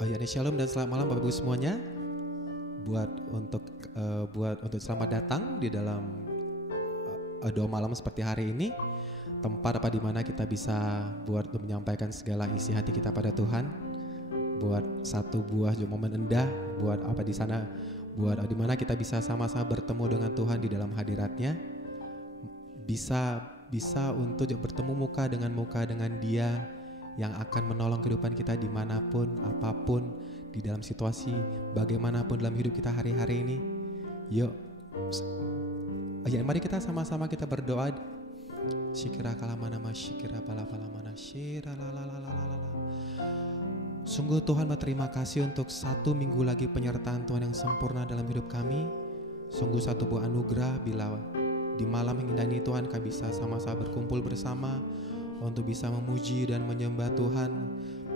Oh ya, shalom dan selamat malam Bapak Ibu semuanya. Buat untuk selamat datang di dalam doa malam seperti hari ini. Tempat apa di mana kita bisa buat untuk menyampaikan segala isi hati kita pada Tuhan. Buat satu buah momen indah, buat apa di sana, buat di mana kita bisa sama-sama bertemu dengan Tuhan di dalam hadiratnya. Bisa untuk bertemu muka dengan Dia yang akan menolong kehidupan kita dimanapun, apapun, di dalam situasi bagaimanapun dalam hidup kita hari-hari ini. Yuk, ya, mari kita sama-sama kita berdoa. Syikira kalamana masyikira bala-balamana syira la. Sungguh Tuhan berterima kasih untuk satu minggu lagi penyertaan Tuhan yang sempurna dalam hidup kami. Sungguh satu buah anugerah bila di malam yang indah ini Tuhan kami bisa sama-sama berkumpul bersama untuk bisa memuji dan menyembah Tuhan,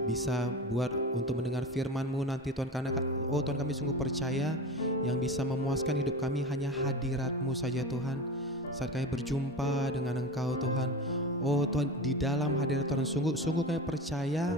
bisa buat untuk mendengar firman-Mu nanti Tuhan, karena Tuhan kami sungguh percaya yang bisa memuaskan hidup kami hanya hadirat-Mu saja Tuhan. Saat kami berjumpa dengan Engkau Tuhan, Tuhan, di dalam hadirat Tuhan sungguh kami percaya,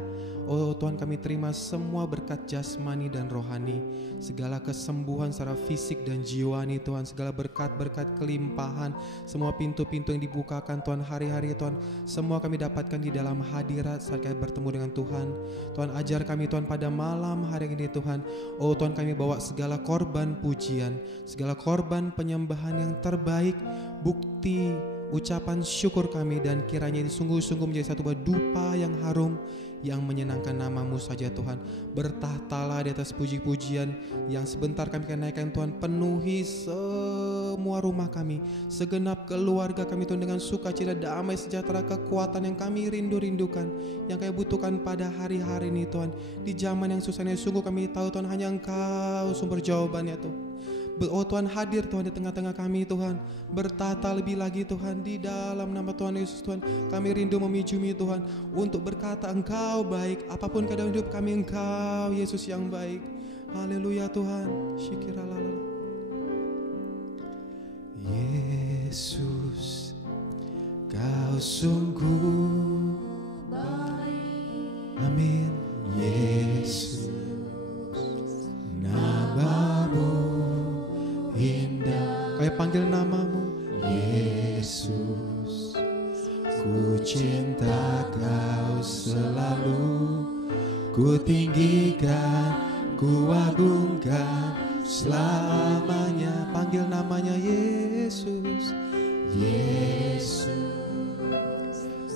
Tuhan, kami terima semua berkat jasmani dan rohani, segala kesembuhan secara fisik dan jiwani Tuhan, segala berkat-berkat kelimpahan, semua pintu-pintu yang dibukakan Tuhan hari-hari Tuhan, semua kami dapatkan di dalam hadirat saat kami bertemu dengan Tuhan. Tuhan, ajar kami Tuhan pada malam hari ini Tuhan, Tuhan, kami bawa segala korban pujian, segala korban penyembahan yang terbaik, bukti ucapan syukur kami, dan kiranya ini sungguh-sungguh menjadi satu buah dupa yang harum yang menyenangkan nama-Mu saja Tuhan. Bertahtalah di atas puji-pujian yang sebentar kami akan naikkan Tuhan. Penuhi semua rumah kami, segenap keluarga kami Tuhan dengan sukacita, damai, sejahtera, kekuatan yang kami rindu-rindukan, yang kami butuhkan pada hari-hari ini Tuhan. Di zaman yang susah ini sungguh kami tahu Tuhan hanya Engkau sumber jawabannya Tuhan. Tuhan, hadir Tuhan di tengah-tengah kami Tuhan, bertata lebih lagi Tuhan, di dalam nama Tuhan Yesus Tuhan, kami rindu memijumi Tuhan untuk berkata Engkau baik, apapun keadaan hidup kami Engkau Yesus yang baik. Haleluya Tuhan. Syikiralala. Yesus, Kau sungguh baik. Amin. Yesus, nama-Mu indah, kami panggil nama-Mu Yesus. Ku cinta Kau selalu, ku tinggikan, ku agungkan selamanya. Panggil namanya Yesus. Yesus,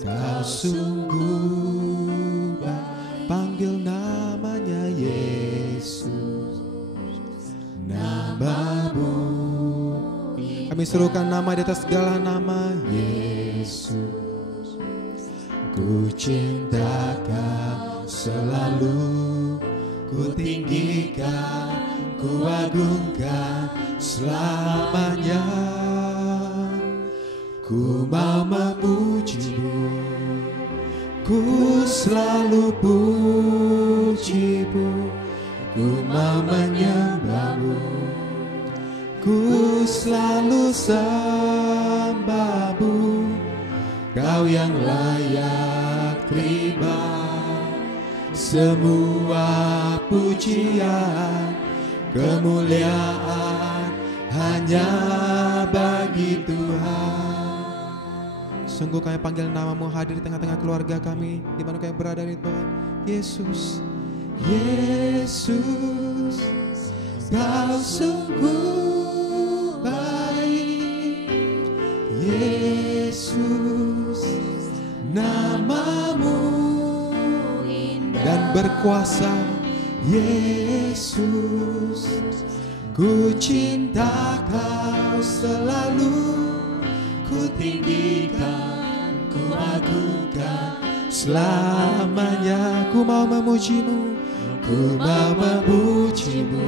Kau sungguh baik. Panggil namanya Yesus. Nama-Mu, kami serukan nama di atas segala nama. Yesus, ku cinta Kau selalu, ku tinggikan, ku agungkan selamanya. Ku mau memuji-Mu, ku selalu puji-Mu. Ku mau menyembah-Mu, ku selalu sembah-Mu. Kau yang layak terima semua pujian, kemuliaan hanya bagi Tuhan. Sungguh kami panggil nama-Mu hadir di tengah-tengah keluarga kami, di mana kami berada di Tuhan. Yesus, Yesus, Kau sungguh baik. Yesus, nama-Mu indah dan berkuasa. Yesus, ku cinta Kau selalu, ku tinggikan, ku agungkan selamanya. Ku mau memuji-Mu, ku mau memuji-Mu,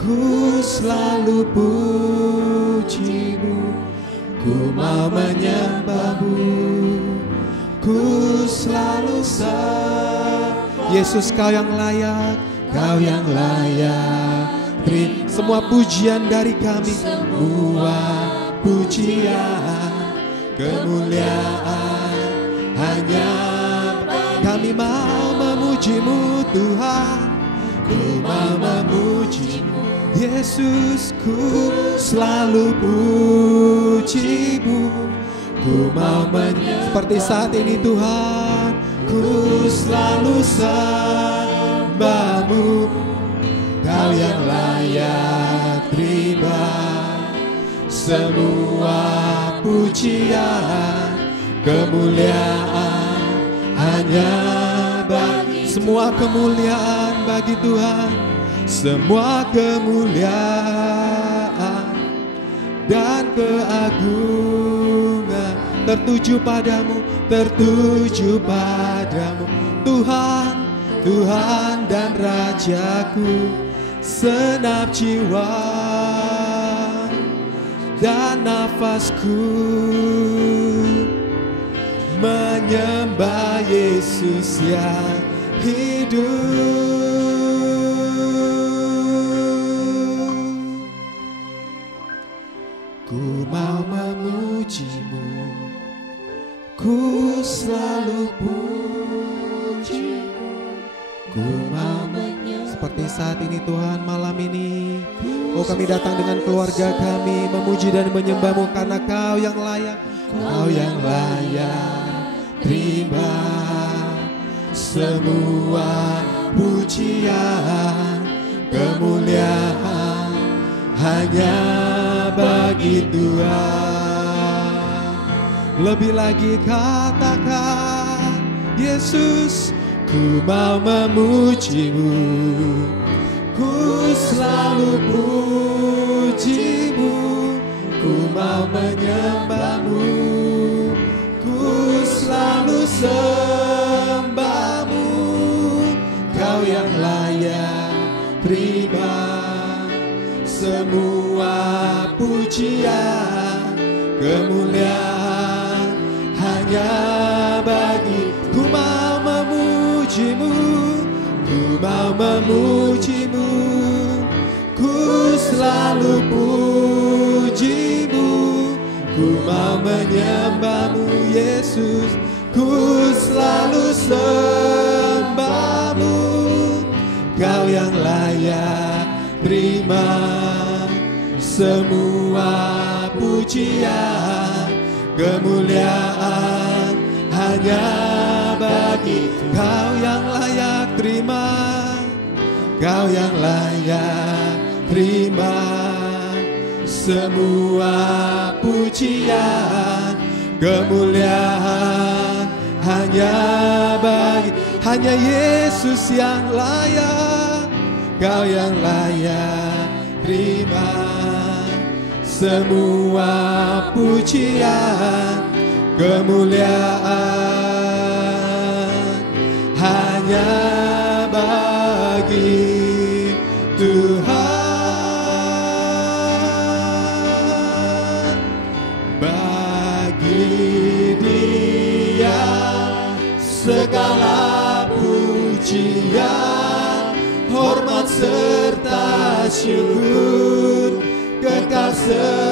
ku selalu puji-Mu. Ku mau menyembah-Mu, ku selalu sembah. Yesus, Kau yang layak, Kau yang layak. Beri semua pujian dari kami, semua pujian, kemuliaan hanya kami mau memuji memuji-Mu Tuhan, ku mau memuji-Mu Yesus, ku selalu puji-Mu, ku mau seperti saat ini Tuhan, ku selalu sembah-Mu, Kau yang layak terima semua pujian, kemuliaan hanya bagi semua kemuliaan bagi Tuhan, semua kemuliaan dan keagungan tertuju padamu, tertuju padamu Tuhan, Tuhan dan Rajaku. Senap jiwa dan nafasku menyembah Yesus yang hidup. Ku mau memuji-Mu, ku selalu puji-Mu, ku mau seperti saat ini Tuhan, malam ini oh kami datang dengan keluarga kami memuji dan menyembah-Mu karena Kau yang layak, Kau yang layak terima semua pujian, kemuliaan hanya bagi Tuhan. Lebih lagi katakan Yesus, ku mau memuji-Mu, ku selalu puji-Mu, ku mau menyembah-Mu, ku selalu sembah-Mu, Kau yang layak terima semua pujian, kemuliaan hanya bagi. Ku mau memuji-Mu, ku mau memuji-Mu, ku selalu puji-Mu, ku mau menyembah-Mu Yesus, ku selalu sembah-Mu, Kau yang layak terima semua pujian, kemuliaan hanya bagi Kau yang layak terima, Kau yang layak terima semua pujian, kemuliaan hanya bagi, hanya Yesus yang layak, Kau yang layak terima semua pujian, kemuliaan hanya bagi Tuhan. Bagi Dia segala pujian, hormat serta syukur kekal selalu.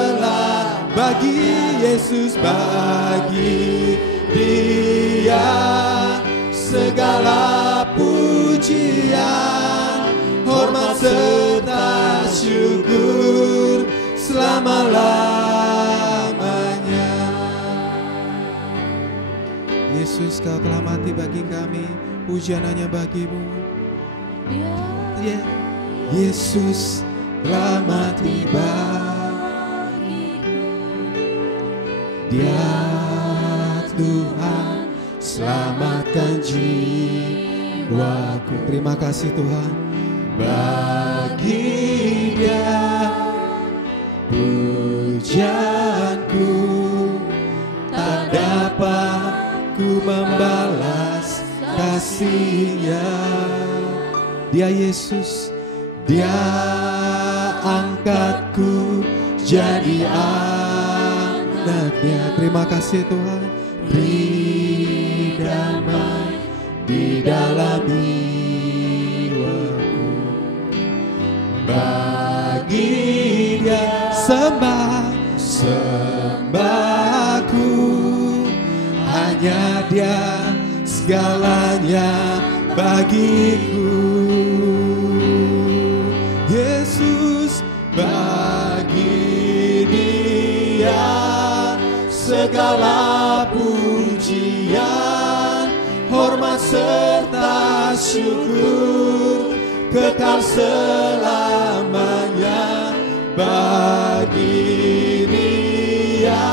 Bagi Yesus, bagi Dia segala pujian, hormat serta syukur selama-lamanya. Yesus, Kau telah mati bagi kami, pujian hanya bagi-Mu. Yesus telah mati bagiku, Dia Tuhan selamatkan jiwaku. Terima kasih Tuhan. Bagi Dia pujianku, tak dapat ku membalas kasih-Nya. Dia Yesus, Dia angkatku jadi anaknya. Terima kasih Tuhan. Beri damai di dalam jiwaku. Bagi Dia sembahku, hanya Dia segalanya bagiku. Yesus, bagi Dia segala pujian, hormat serta syukur kekal selamanya. Bagi Dia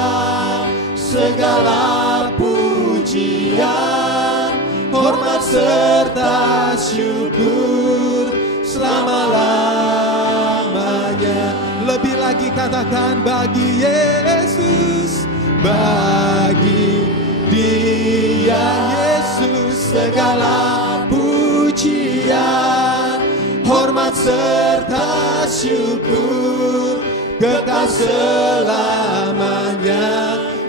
segala pujian, hormat serta syukur selama-lamanya. Lebih lagi katakan, bagi Yesus, bagi Dia Yesus segala pujian, hormat serta syukur kekal selamanya.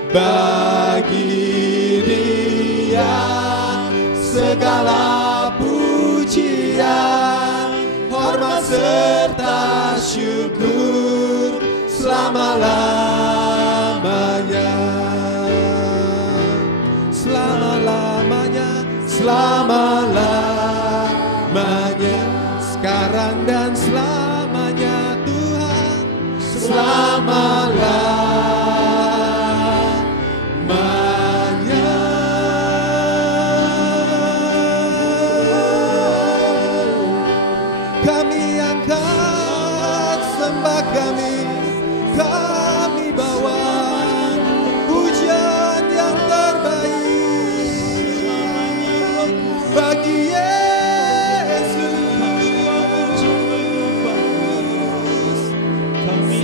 Bagi Dia segala pujian, hormat serta syukur selama-lamanya. Selama-lamanya, selama-lamanya, sekarang dan selamanya Tuhan, selama-lamanya. Kami angkat sembah kami bawa pujian yang terbaik bagi Yesus. Kami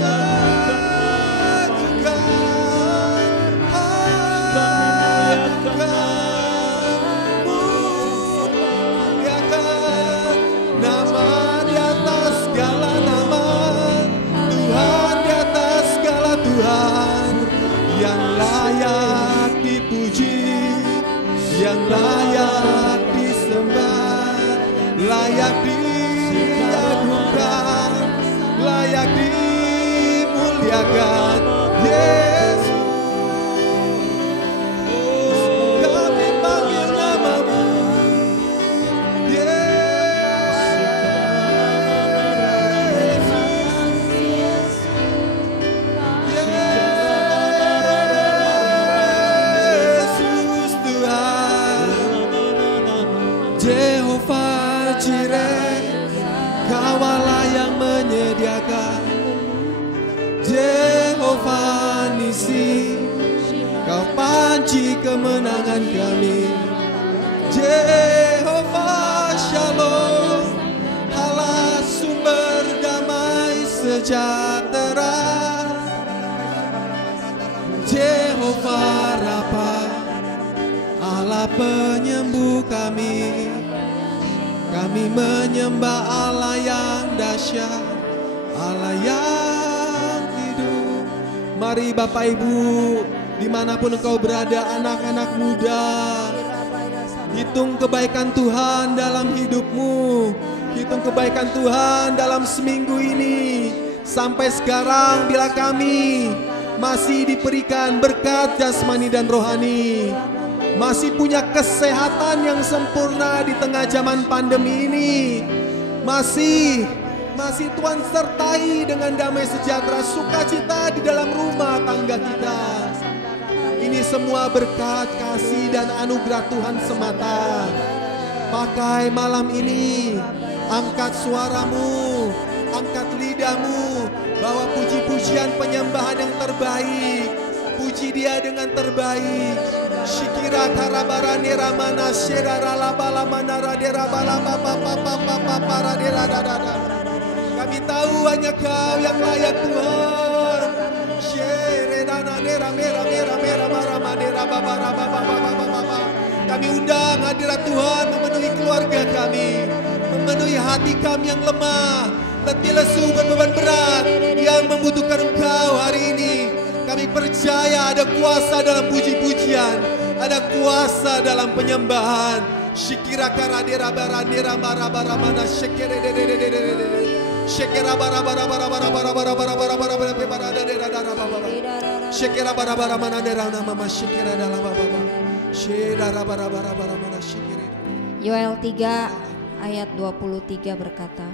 muliakan nama di atas segala nama, Tuhan di atas segala Tuhan, yang layak dipuji, yang layak disembah, layak diagungkan, layak dimuliakan. Yesus, kami panggil namamu. Yesus Tuhan, Jehovah Jireh, Kaulah yang menyediakan. Jehovah Nisi, Kau panci kemenangan kami. Jehovah Shalom, Allah sumber damai sejahtera. Jehovah Rafa, Allah penyembuh kami. Kami menyembah Allah yang dahsyat, Allah yang hidup. Mari Bapak Ibu, dimanapun engkau berada, anak-anak muda, hitung kebaikan Tuhan dalam hidupmu. Hitung kebaikan Tuhan dalam seminggu ini. Sampai sekarang bila kami masih diberikan berkat jasmani dan rohani, masih punya kesehatan yang sempurna di tengah zaman pandemi ini, masih Tuhan sertai dengan damai sejahtera, sukacita di dalam rumah tangga kita. Ini semua berkat, kasih dan anugerah Tuhan semata. Pakai malam ini, angkat suaramu, angkat lidahmu, bawa puji-pujian penyembahan yang terbaik. Puji Dia dengan terbaik. Shikira karabarane ramana shedara labala manara dera bala papa papa papa para dera dada. Kami tahu hanya Kau yang layak Tuhan. Sheredana dera mera mera mera mara madera baba baba baba baba. Kami undang hadirat Tuhan memenuhi keluarga kami, memenuhi hati kami yang lemah, letih lesu berbeban berat yang membutuhkan Engkau hari ini. Kami percaya ada kuasa dalam puji-pujian, ada kuasa dalam penyembahan. Shikira karadera barandera marabara mana shekere de de de de de de. Shekera bara bara bara bara bara bara bara bara bara bara bara dera dara baba. Shekera bara bara mana dera nama shekera dala baba. Shera bara bara bara mana shekere. Yoel 3 ayat 23 berkata,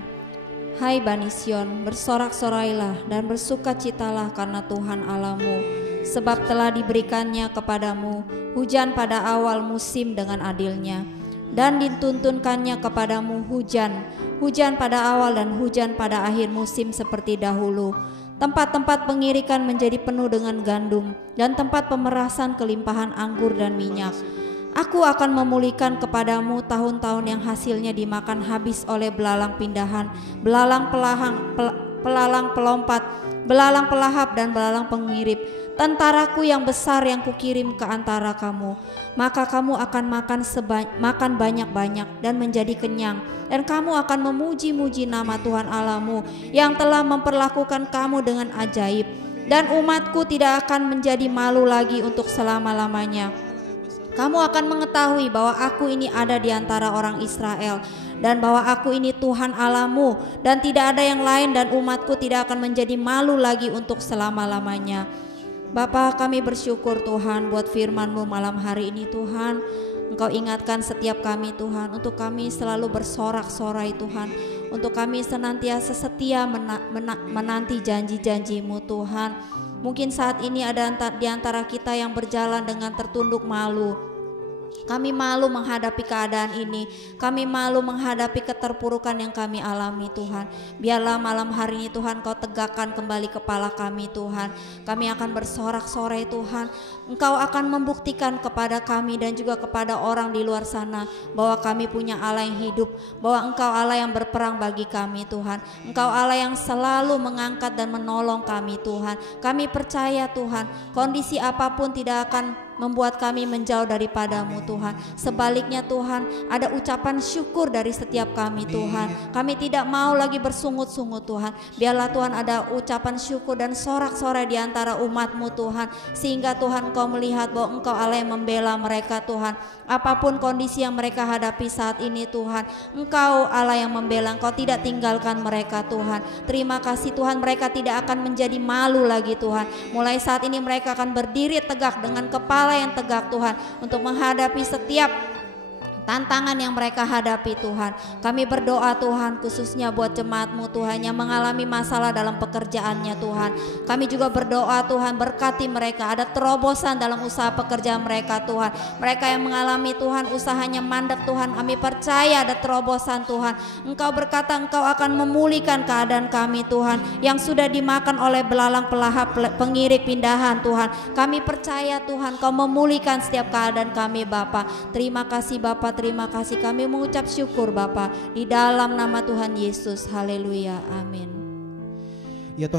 Hai Bani Sion, bersorak-sorailah dan bersukacitalah karena Tuhan Allahmu, sebab telah diberikannya kepadamu hujan pada awal musim dengan adilnya, dan dituntunkannya kepadamu hujan pada awal dan hujan pada akhir musim seperti dahulu. Tempat-tempat pengirikan menjadi penuh dengan gandum, dan tempat pemerasan kelimpahan anggur dan minyak. Aku akan memulihkan kepadamu tahun-tahun yang hasilnya dimakan habis oleh belalang pindahan, belalang pelompat, belalang pelahap dan belalang pengirip, tentaraku yang besar yang kukirim ke antara kamu. Maka kamu akan makan banyak-banyak dan menjadi kenyang, dan kamu akan memuji-muji nama Tuhan Allahmu yang telah memperlakukan kamu dengan ajaib, dan umatku tidak akan menjadi malu lagi untuk selama-lamanya. Kamu akan mengetahui bahwa aku ini ada di antara orang Israel, dan bahwa aku ini Tuhan Allahmu, dan tidak ada yang lain, dan umatku tidak akan menjadi malu lagi untuk selama-lamanya. Bapa, kami bersyukur Tuhan buat firman-Mu malam hari ini Tuhan. Engkau ingatkan setiap kami Tuhan, untuk kami selalu bersorak-sorai Tuhan, untuk kami senantiasa setia menanti janji-janji-Mu Tuhan. Mungkin saat ini ada di antara kita yang berjalan dengan tertunduk malu. Kami malu menghadapi keadaan ini. Kami malu menghadapi keterpurukan yang kami alami Tuhan. Biarlah malam hari ini Tuhan Kau tegakkan kembali kepala kami Tuhan. Kami akan bersorak-sorai Tuhan. Engkau akan membuktikan kepada kami dan juga kepada orang di luar sana bahwa kami punya Allah yang hidup, bahwa Engkau Allah yang berperang bagi kami Tuhan. Engkau Allah yang selalu mengangkat dan menolong kami Tuhan. Kami percaya Tuhan, kondisi apapun tidak akan membuat kami menjauh daripada-Mu Tuhan. Sebaliknya Tuhan, ada ucapan syukur dari setiap kami Tuhan. Kami tidak mau lagi bersungut-sungut Tuhan. Biarlah Tuhan ada ucapan syukur dan sorak-sorai di antara umat-Mu Tuhan, sehingga Tuhan Kau melihat bahwa Engkau Allah yang membela mereka Tuhan. Apapun kondisi yang mereka hadapi saat ini Tuhan, Engkau Allah yang membela. Engkau tidak tinggalkan mereka Tuhan. Terima kasih Tuhan, mereka tidak akan menjadi malu lagi Tuhan. Mulai saat ini mereka akan berdiri tegak dengan kepala yang tegak Tuhan, untuk menghadapi setiap tantangan yang mereka hadapi Tuhan. Kami berdoa Tuhan khususnya buat jemaat-Mu Tuhan yang mengalami masalah dalam pekerjaannya Tuhan. Kami juga berdoa Tuhan, berkati mereka, ada terobosan dalam usaha pekerjaan mereka Tuhan. Mereka yang mengalami Tuhan usahanya mandek Tuhan, kami percaya ada terobosan Tuhan. Engkau berkata Engkau akan memulihkan keadaan kami Tuhan, yang sudah dimakan oleh belalang pelahap pengirik pindahan Tuhan. Kami percaya Tuhan Kau memulihkan setiap keadaan kami Bapa. Terima kasih Bapa, terima kasih, kami mengucap syukur Bapa di dalam nama Tuhan Yesus. Haleluya, amin. Ya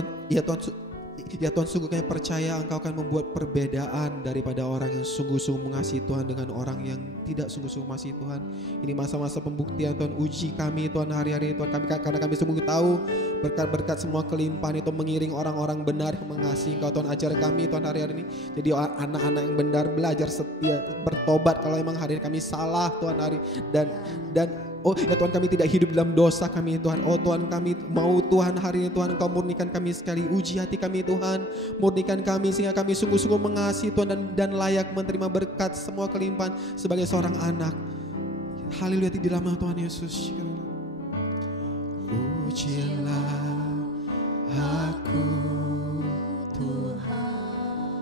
Tuhan, sungguh kami percaya Engkau akan membuat perbedaan daripada orang yang sungguh-sungguh mengasihi Tuhan dengan orang yang tidak sungguh-sungguh mengasihi Tuhan. Ini masa-masa pembuktian Tuhan, uji kami Tuhan hari-hari Tuhan, karena kami sungguh tahu berkat-berkat semua kelimpahan itu mengiring orang-orang benar yang mengasihi Engkau Tuhan. Ajar kami Tuhan hari-hari ini jadi anak-anak yang benar, belajar setia, bertobat kalau memang hari ini kami salah Tuhan hari dan oh ya Tuhan, kami tidak hidup dalam dosa kami Tuhan. Oh Tuhan, kami mau Tuhan hari ini Tuhan Engkau murnikan kami sekali, uji hati kami Tuhan, murnikan kami sehingga kami sungguh-sungguh mengasihi Tuhan dan layak menerima berkat semua kelimpahan sebagai seorang anak. Haleluya di dalam nama Tuhan Yesus. Ujilah aku Tuhan,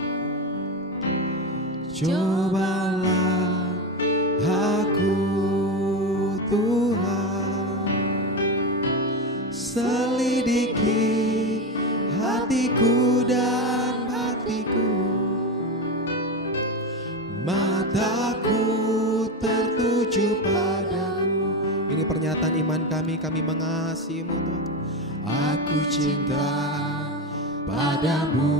cobalah aku Tuhan, selidiki hatiku dan hatiku, mataku tertuju padamu. Ini pernyataan iman kami mengasihi-Mu Tuhan. Aku cinta padamu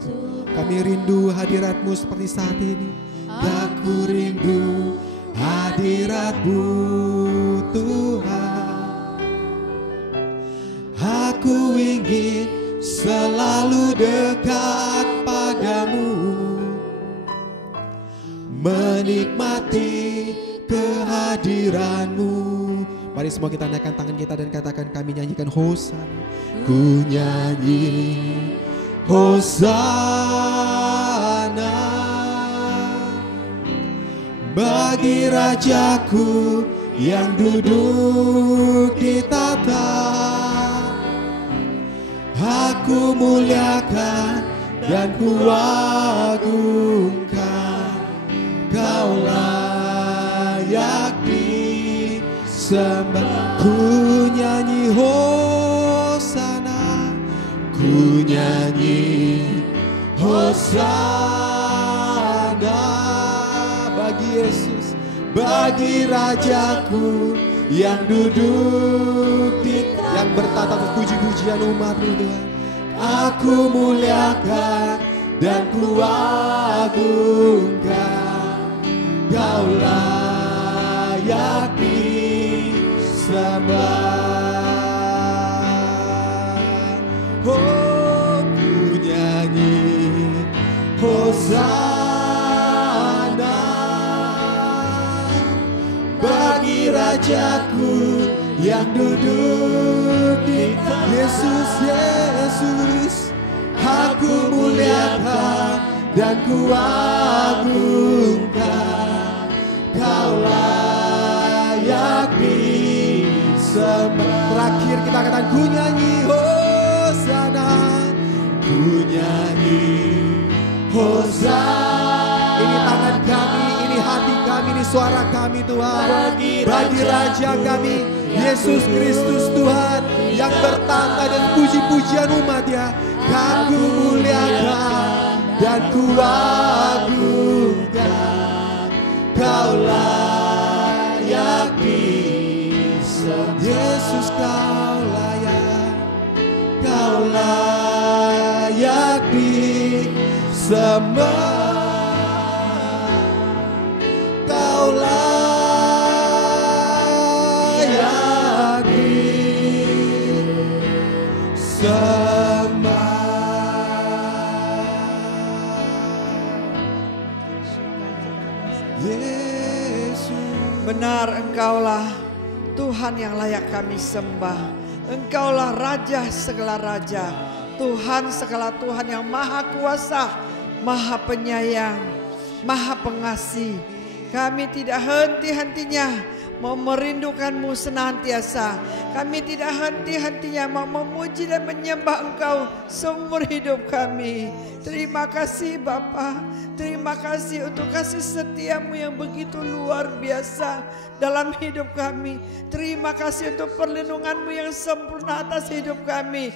Tuhan. Kami rindu hadirat-Mu seperti saat ini. Aku rindu hadirat-Mu Tuhan. Aku ingin selalu dekat padamu, menikmati kehadiran-Mu. Mari semua kita naikkan tangan kita dan katakan, kami nyanyikan Hosana. Ku nyanyi Hosana, bagi Rajaku yang duduk di tahta. Aku muliakan dan kuagungkan, Kau layak disembah. Ku nyanyi Hosana, ku nyanyi Hosana bagi Yesus, bagi Rajaku yang duduk di yang bertata puji-pujian umat-Mu Tuhan. Aku muliakan dan kuagungkan, Kau layak disembah. Oh, ku nyanyi Hosana bagi Rajaku yang duduk di Yesus, Yesus. Aku muliakan dan kuagungkan, Kau layak disembah. Terakhir kita katakan, ku nyanyi Hosana, ku nyanyi Hosana. Ini tangan kami, ini hati kami, ini suara kami Tuhan, bagi Raja kami Yesus Kristus Tuhan yang bertata dan puji-pujian umat ya. Aku muliakan dan kuagungkan, Kau layak disembah. Yesus Kau layak disembah. Kau layak disembah. Benar, Engkaulah Tuhan yang layak kami sembah. Engkaulah Raja segala raja, Tuhan segala Tuhan yang maha kuasa, maha penyayang, maha pengasih. Kami tidak henti-hentinya mau merindukan-Mu senantiasa. Kami tidak henti-hentinya mau memuji dan menyembah Engkau seumur hidup kami. Terima kasih Bapa, terima kasih untuk kasih setia-Mu yang begitu luar biasa dalam hidup kami. Terima kasih untuk perlindungan-Mu yang sempurna atas hidup kami,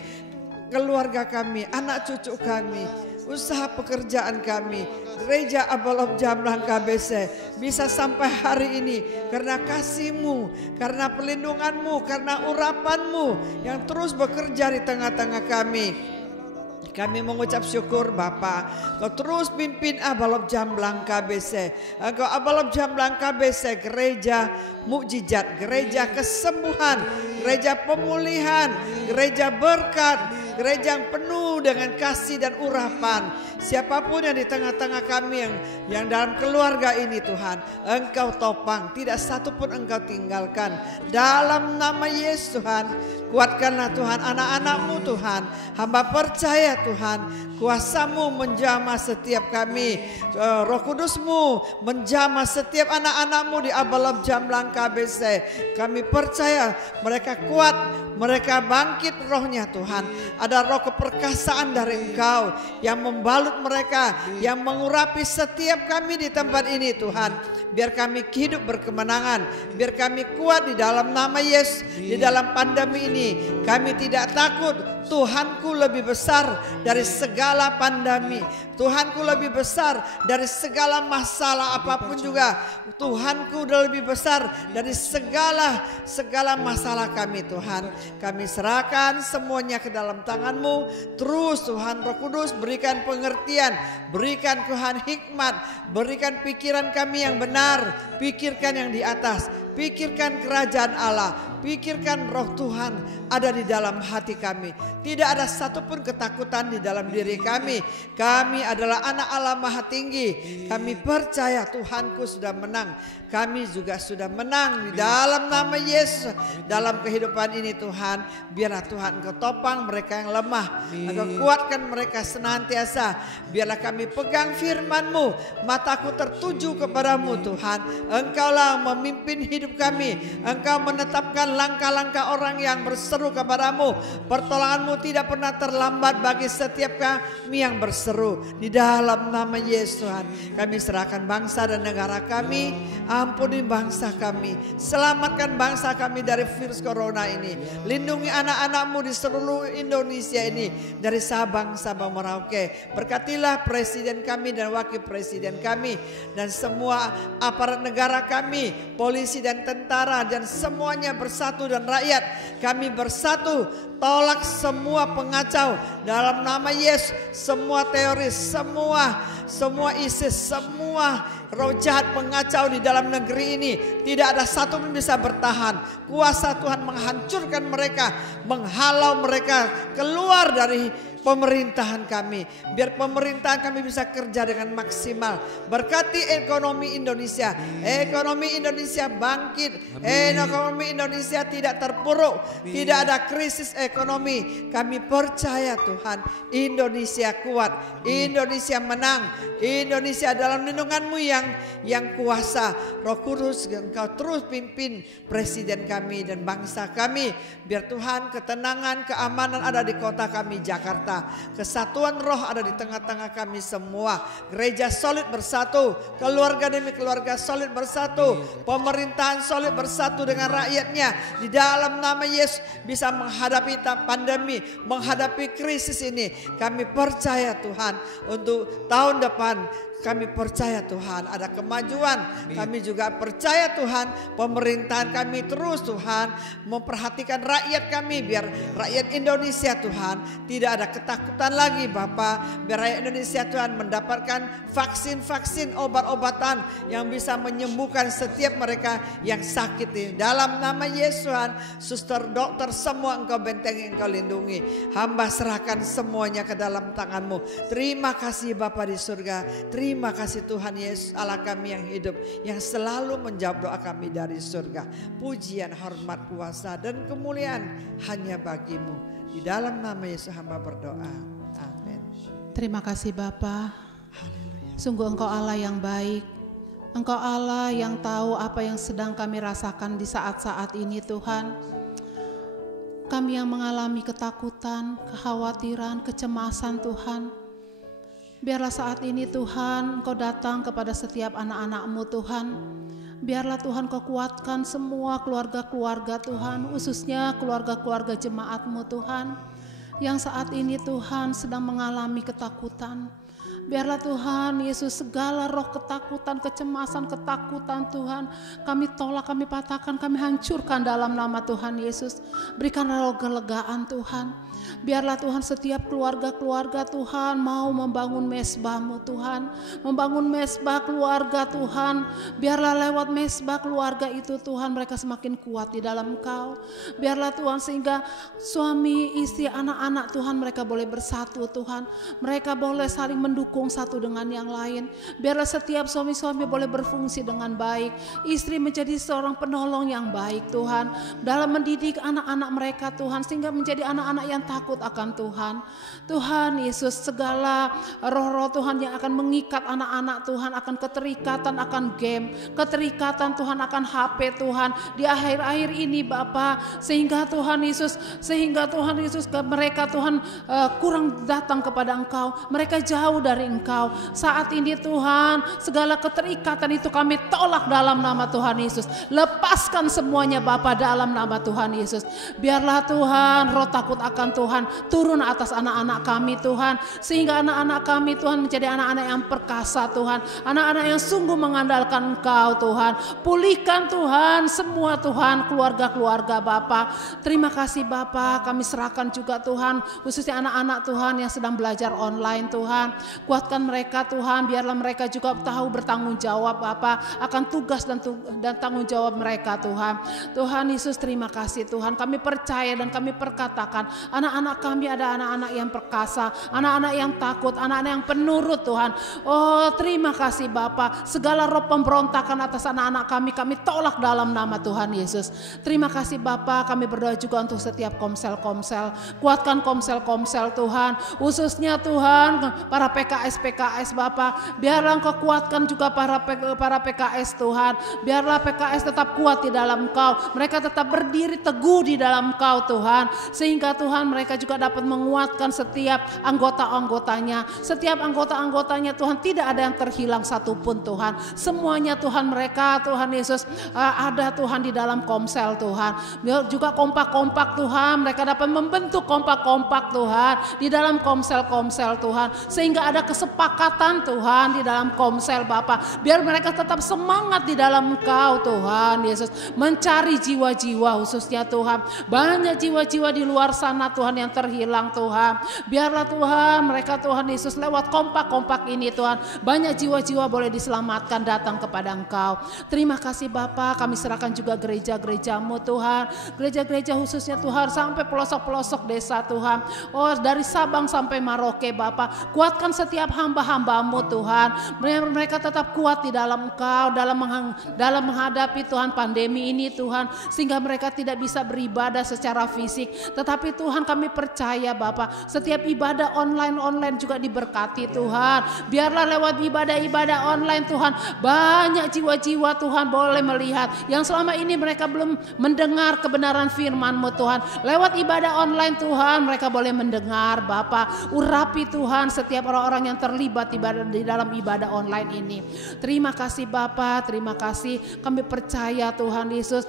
keluarga kami, anak cucu kami, usaha pekerjaan kami. Gereja Abalop Jamblang KBC bisa sampai hari ini karena kasih-Mu, karena perlindungan-Mu, karena urapan-Mu yang terus bekerja di tengah-tengah kami. Kami mengucap syukur Bapa, Kau terus pimpin Abalop Jamblang KBC. Engkau Abalop Jamblang KBC, gereja mukjizat, gereja kesembuhan, gereja pemulihan, gereja berkat, gereja yang penuh dengan kasih dan urapan. Siapapun yang di tengah-tengah kami yang dalam keluarga ini Tuhan, Engkau topang, tidak satu pun Engkau tinggalkan. Dalam nama Yesus Tuhan, kuatkanlah Tuhan anak-anak-Mu Tuhan. Hamba percaya Tuhan, kuasa-Mu menjamah setiap kami. Roh Kudus-Mu menjamah setiap anak-anak-Mu di Abalop Jamblang KBC. Kami percaya mereka kuat, mereka bangkit rohnya Tuhan. Ada roh keperkasaan dari Engkau yang membalut mereka, yang mengurapi setiap kami di tempat ini Tuhan. Biar kami hidup berkemenangan, biar kami kuat di dalam nama Yesus. Di dalam pandemi ini kami tidak takut. Tuhanku lebih besar dari segala pandemi. Tuhanku lebih besar dari segala masalah apapun juga. Tuhanku lebih besar dari segala masalah kami Tuhan. Kami serahkan semuanya ke dalam tangan-Mu. Terus Tuhan Roh Kudus berikan pengertian, berikan Tuhan hikmat, berikan pikiran kami yang benar, pikirkan yang di atas. pikirkan kerajaan Allah, pikirkan roh Tuhan ada di dalam hati kami. Tidak ada satupun ketakutan di dalam diri kami. Kami adalah anak Allah Maha Tinggi. Kami percaya Tuhanku sudah menang. Kami juga sudah menang di dalam nama Yesus. Dalam kehidupan ini Tuhan, biarlah Tuhan Engkau topang mereka yang lemah. Engkau kuatkan mereka senantiasa. Biarlah kami pegang firman-Mu. Mataku tertuju kepadamu Tuhan. Engkaulah memimpin hidup kami. Engkau menetapkan langkah-langkah orang yang berseru kepadamu. Pertolongan-Mu tidak pernah terlambat bagi setiap kami yang berseru. Di dalam nama Yesus Tuhan, kami serahkan bangsa dan negara kami. Ampuni bangsa kami, selamatkan bangsa kami dari virus corona ini. Lindungi anak-anak-Mu di seluruh Indonesia ini, dari Sabang sampai Merauke. Berkatilah presiden kami dan wakil presiden kami, dan semua aparat negara kami, polisi dan tentara, dan semuanya bersatu, dan rakyat kami bersatu. Tolak semua pengacau dalam nama Yesus. Semua teroris, semua ISIS, semua roh jahat pengacau di dalam negeri ini, tidak ada satu pun bisa bertahan. Kuasa Tuhan menghancurkan mereka, menghalau mereka keluar dari pemerintahan kami. Biar pemerintahan kami bisa kerja dengan maksimal. Berkati ekonomi Indonesia. Ekonomi Indonesia bangkit. Ekonomi Indonesia tidak terpuruk. Tidak ada krisis ekonomi. Kami percaya Tuhan, Indonesia kuat, Indonesia menang. Indonesia dalam lindungan-Mu yang kuasa. Roh Kudus, Engkau terus pimpin presiden kami dan bangsa kami. Biar Tuhan ketenangan, keamanan ada di kota kami Jakarta. Kesatuan roh ada di tengah-tengah kami semua. Gereja solid bersatu, keluarga demi keluarga solid bersatu, pemerintahan solid bersatu dengan rakyatnya. Di dalam nama Yesus bisa menghadapi pandemi, menghadapi krisis ini. Kami percaya Tuhan, untuk tahun depan kami percaya Tuhan ada kemajuan. Kami juga percaya Tuhan, pemerintahan kami terus Tuhan memperhatikan rakyat kami. Biar rakyat Indonesia Tuhan tidak ada ketakutan lagi Bapa. Biar rakyat Indonesia Tuhan mendapatkan vaksin-vaksin, obat-obatan yang bisa menyembuhkan setiap mereka yang sakit ini. Dalam nama Yesus Tuhan, suster, dokter, semua Engkau bentengi, Engkau lindungi. Hamba serahkan semuanya ke dalam tangan-Mu. Terima kasih Bapa di surga. Terima kasih Tuhan Yesus Allah kami yang hidup, yang selalu menjawab doa kami dari surga. Pujian, hormat, kuasa dan kemuliaan hanya bagi-Mu. Di dalam nama Yesus hamba berdoa. Amin. Terima kasih Bapa. Sungguh Engkau Allah yang baik. Engkau Allah yang tahu apa yang sedang kami rasakan di saat-saat ini Tuhan. Kami yang mengalami ketakutan, kekhawatiran, kecemasan Tuhan. Biarlah saat ini Tuhan Engkau datang kepada setiap anak-anak-Mu Tuhan. Biarlah Tuhan Kau kuatkan semua keluarga-keluarga Tuhan, khususnya keluarga-keluarga jemaat-Mu Tuhan, yang saat ini Tuhan sedang mengalami ketakutan. Biarlah Tuhan Yesus segala roh ketakutan, kecemasan, ketakutan Tuhan kami tolak, kami patahkan, kami hancurkan dalam nama Tuhan Yesus. Berikan roh kelegaan Tuhan. Biarlah Tuhan setiap keluarga-keluarga Tuhan mau membangun mesbah-Mu Tuhan, membangun mesbah keluarga Tuhan. Biarlah lewat mesbah keluarga itu Tuhan mereka semakin kuat di dalam Engkau. Biarlah Tuhan sehingga suami, istri, anak-anak Tuhan mereka boleh bersatu Tuhan. Mereka boleh saling mendukung satu dengan yang lain. Biarlah setiap suami-suami boleh berfungsi dengan baik. Istri menjadi seorang penolong yang baik Tuhan, dalam mendidik anak-anak mereka Tuhan, sehingga menjadi anak-anak yang takut akan Tuhan. Tuhan Yesus, segala roh-roh Tuhan yang akan mengikat anak-anak Tuhan akan keterikatan akan game, keterikatan Tuhan akan HP Tuhan di akhir-akhir ini Bapa, sehingga Tuhan Yesus mereka Tuhan kurang datang kepada Engkau, mereka jauh dari Engkau. Saat ini Tuhan segala keterikatan itu kami tolak dalam nama Tuhan Yesus. Lepaskan semuanya Bapa dalam nama Tuhan Yesus. Biarlah Tuhan roh takut akan Tuhan Tuhan turun atas anak-anak kami Tuhan, sehingga anak-anak kami Tuhan menjadi anak-anak yang perkasa Tuhan, anak-anak yang sungguh mengandalkan Engkau Tuhan. Pulihkan Tuhan semua Tuhan keluarga-keluarga Bapa. Terima kasih Bapa, kami serahkan juga Tuhan khususnya anak-anak Tuhan yang sedang belajar online Tuhan. Kuatkan mereka Tuhan, biarlah mereka juga tahu bertanggung jawab Bapa akan tugas dan tanggung jawab mereka Tuhan. Tuhan Yesus terima kasih Tuhan, kami percaya dan kami perkatakan anak-anak kami ada anak-anak yang perkasa, anak-anak yang takut, anak-anak yang penurut Tuhan. Oh terima kasih Bapa, segala roh pemberontakan atas anak-anak kami tolak dalam nama Tuhan Yesus. Terima kasih Bapa, kami berdoa juga untuk setiap komsel-komsel, kuatkan komsel-komsel Tuhan, khususnya Tuhan para PKS Bapa, biarlah Engkau kuatkan juga para PKS Tuhan, biarlah PKS tetap kuat di dalam Engkau, mereka tetap berdiri teguh di dalam Engkau Tuhan, sehingga Tuhan mereka juga dapat menguatkan setiap anggota-anggotanya, setiap anggota-anggotanya Tuhan, tidak ada yang terhilang satupun Tuhan, semuanya Tuhan mereka Tuhan Yesus ada Tuhan di dalam komsel Tuhan, juga kompak-kompak Tuhan, mereka dapat membentuk kompak-kompak Tuhan di dalam komsel-komsel Tuhan, sehingga ada kesepakatan Tuhan di dalam komsel Bapa, biar mereka tetap semangat di dalam Engkau Tuhan Yesus, mencari jiwa-jiwa khususnya Tuhan, banyak jiwa-jiwa di luar sana Tuhan yang terhilang Tuhan, biarlah Tuhan mereka Tuhan Yesus lewat kompak-kompak ini Tuhan, banyak jiwa-jiwa boleh diselamatkan datang kepada Engkau. Terima kasih Bapa, kami serahkan juga gereja-gereja-Mu Tuhan, gereja-gereja khususnya Tuhan sampai pelosok-pelosok desa Tuhan, oh dari Sabang sampai Merauke Bapa, kuatkan setiap hamba-hamba-Mu Tuhan, mereka tetap kuat di dalam Engkau, dalam menghadapi Tuhan pandemi ini Tuhan, sehingga mereka tidak bisa beribadah secara fisik, tetapi Tuhan kami percaya Bapa, setiap ibadah online juga diberkati Tuhan, biarlah lewat ibadah-ibadah online Tuhan, banyak jiwa-jiwa Tuhan boleh melihat yang selama ini mereka belum mendengar kebenaran firman-Mu Tuhan, lewat ibadah online Tuhan mereka boleh mendengar Bapa, urapi Tuhan setiap orang-orang yang terlibat di dalam ibadah online ini. Terima kasih Bapa, terima kasih, kami percaya Tuhan Yesus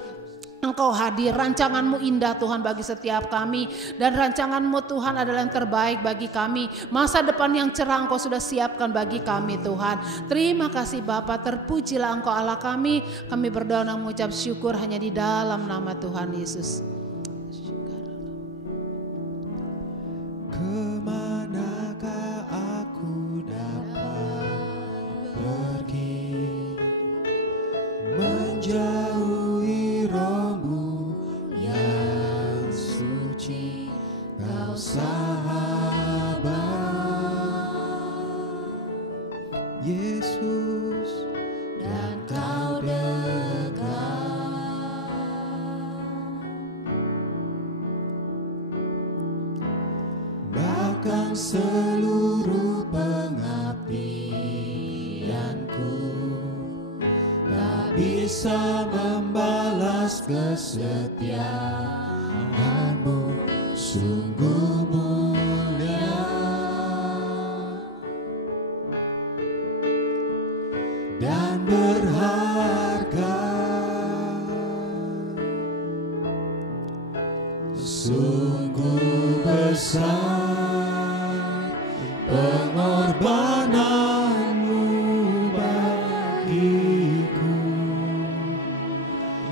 Engkau hadir, rancangan-Mu indah Tuhan bagi setiap kami, dan rancangan-Mu Tuhan adalah yang terbaik bagi kami, masa depan yang cerah Engkau sudah siapkan bagi kami Tuhan. Terima kasih Bapa, terpujilah Engkau Allah kami berdoa dan mengucap syukur hanya di dalam nama Tuhan Yesus. Kemanakah aku dapat pergi, menjauhi Roh-Mu yang suci, Kau sahabat Yesus, dan Kau dekat. Bahkan seluruh pengabdianku tak bisa membalas kesetiaan-Mu, sungguh mulia dan berharga, sungguh besar pengorbanan-Mu bagiku,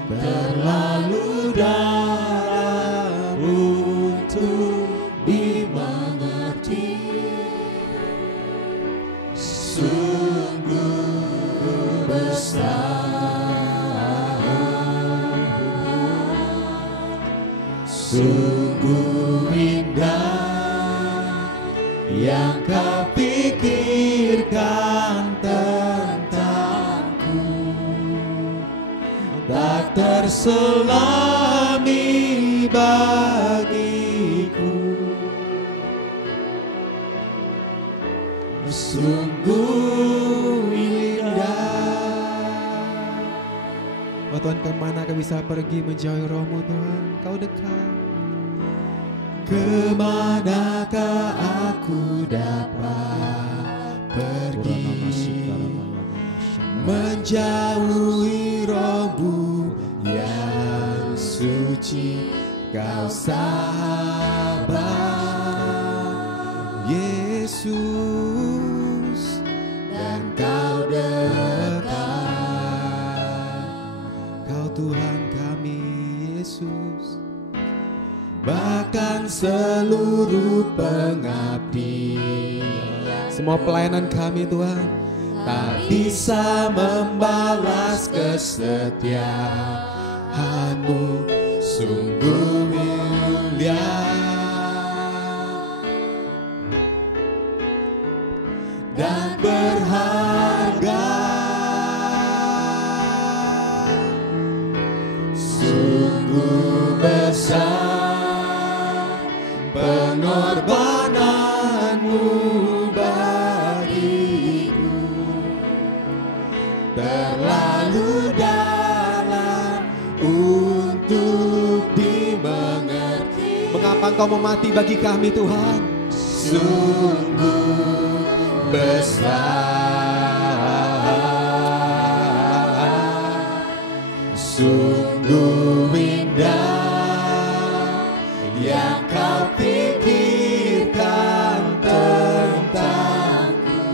terlalu dalam untuk dimengerti, sungguh besar, sungguh indah yang Kau pikirkan tentangku, tak terselami bagiku, sungguh indah. Oh Tuhan, kemana Kau bisa pergi menjauhi Roh-Mu Tuhan, Kau dekat. Kemanakah aku dapat pergi, menjauhi Roh-Mu yang suci, Kau sahabat seluruh pengabdian. Semua pelayanan kami Tuhan tak bisa membalas kesetiaan-Mu, sungguh mulia dan berharga, sungguh besar pengorbanan-Mu bagiku, terlalu dalam untuk dimengerti. Mengapa Engkau mau mati bagi kami Tuhan? Sungguh besar, sungguh indah yang Kau pikirkan tentangku,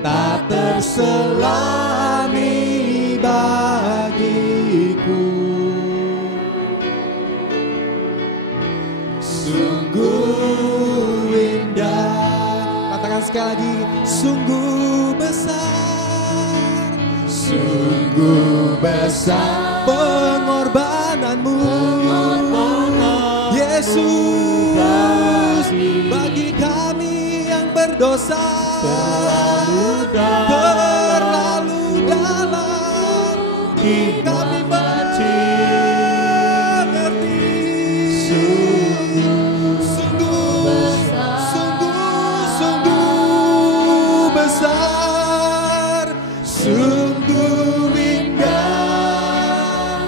tak terselami bagiku. Sungguh indah, katakan sekali lagi, sungguh besar, sungguh besar pengorbanan-Mu, Yesus, bagi kami yang berdosa, terlalu dalam kami mengerti. Sungguh besar, sungguh indah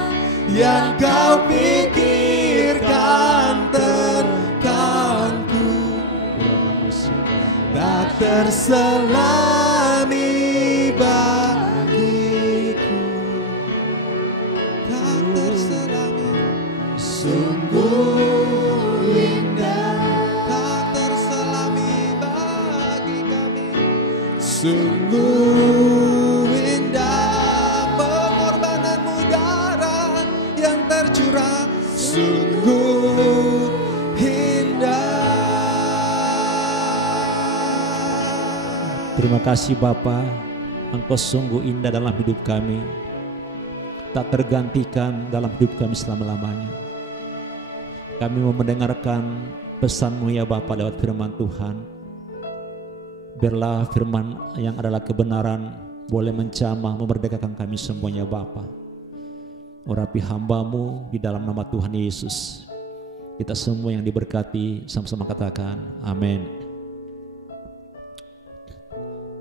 yang Kau pikirkan tentangku, tak terselami bagiku, tak terselami. Sungguh indah, tak terselami bagi kami. Sungguh indah pengorbanan-Mu, darah yang tercurah. Sungguh indah. Terima kasih Bapa, Engkau sungguh indah dalam hidup kami, tak tergantikan dalam hidup kami selama-lamanya. Kami mau mendengarkan pesan-Mu ya Bapa lewat firman Tuhan. Biarlah firman yang adalah kebenaran boleh menjamah memerdekakan kami semuanya Bapa. Urapi hamba-Mu di dalam nama Tuhan Yesus. Kita semua yang diberkati sama-sama katakan amin.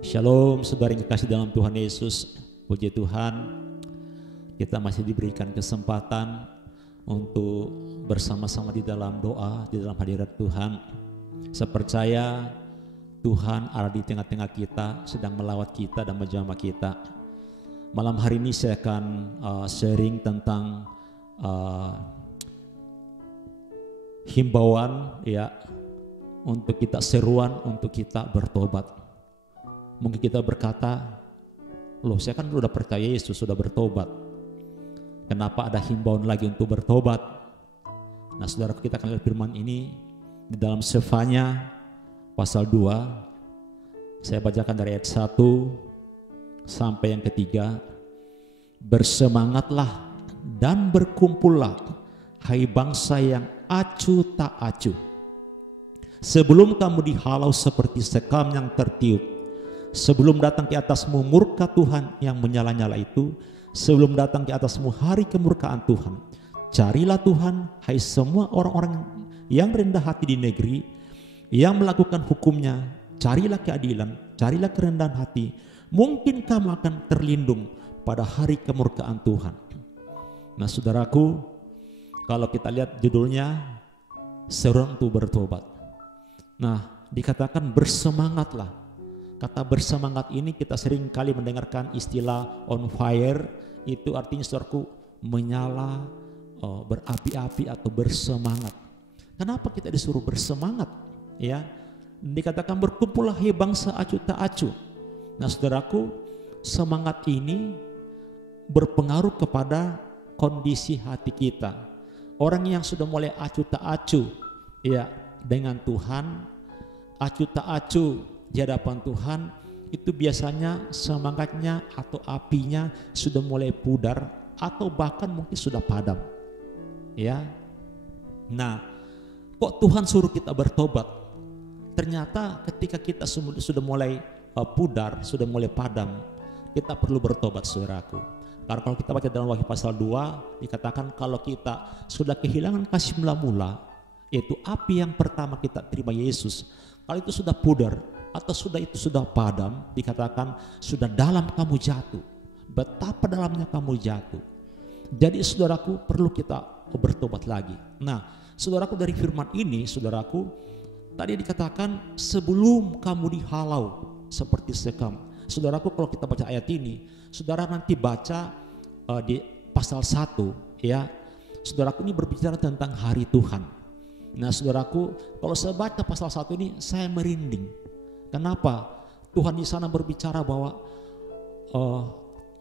Shalom saudara yang kekasih dalam Tuhan Yesus. Puji Tuhan, kita masih diberikan kesempatan untuk bersama-sama di dalam doa, di dalam hadirat Tuhan. Saya percaya Tuhan ada di tengah-tengah kita, sedang melawat kita dan menjamah kita. Malam hari ini saya akan sharing tentang himbauan ya, untuk kita, seruan untuk kita bertobat. Mungkin kita berkata, loh saya kan sudah percaya Yesus, sudah bertobat, kenapa ada himbauan lagi untuk bertobat? Nah saudara, kita akan lihat firman ini di dalam Sefanya pasal 2. Saya bacakan dari ayat 1 sampai yang ketiga. Bersemangatlah dan berkumpullah, hai bangsa yang acuh tak acuh, sebelum kamu dihalau seperti sekam yang tertiup, sebelum datang ke atasmu murka Tuhan yang menyala-nyala itu, sebelum datang ke atasmu hari kemurkaan Tuhan. Carilah Tuhan, hai semua orang-orang yang rendah hati di negeri, yang melakukan hukumnya. Carilah keadilan, carilah kerendahan hati, mungkin kamu akan terlindung pada hari kemurkaan Tuhan. Nah saudaraku, kalau kita lihat judulnya, seruan untuk bertobat. Nah dikatakan bersemangatlah. Kata bersemangat ini kita sering kali mendengarkan istilah on fire. Itu artinya saudaraku menyala, berapi-api atau bersemangat. Kenapa kita disuruh bersemangat? Ya, dikatakan berkumpullah hai bangsa acuh tak acuh. Nah saudaraku, semangat ini berpengaruh kepada kondisi hati kita. Orang yang sudah mulai acuh tak acuh ya dengan Tuhan, acuh tak acuh di hadapan Tuhan, itu biasanya semangatnya atau apinya sudah mulai pudar atau bahkan mungkin sudah padam. Ya. Nah, kok Tuhan suruh kita bertobat? Ternyata ketika kita sudah mulai pudar, sudah mulai padam, kita perlu bertobat, saudaraku. Karena kalau kita baca dalam Wahyu pasal 2, dikatakan kalau kita sudah kehilangan kasih mula-mula, yaitu api yang pertama kita terima Yesus, kalau itu sudah pudar atau itu sudah padam, dikatakan sudah dalam kamu jatuh. Betapa dalamnya kamu jatuh. Jadi saudaraku, perlu kita bertobat lagi. Nah, saudaraku, dari firman ini, saudaraku, tadi dikatakan sebelum kamu dihalau seperti sekam. Saudaraku, kalau kita baca ayat ini, saudara nanti baca di pasal 1 ya. Saudaraku, ini berbicara tentang hari Tuhan. Nah, saudaraku, kalau saya baca pasal 1 ini saya merinding. Kenapa? Tuhan di sana berbicara bahwa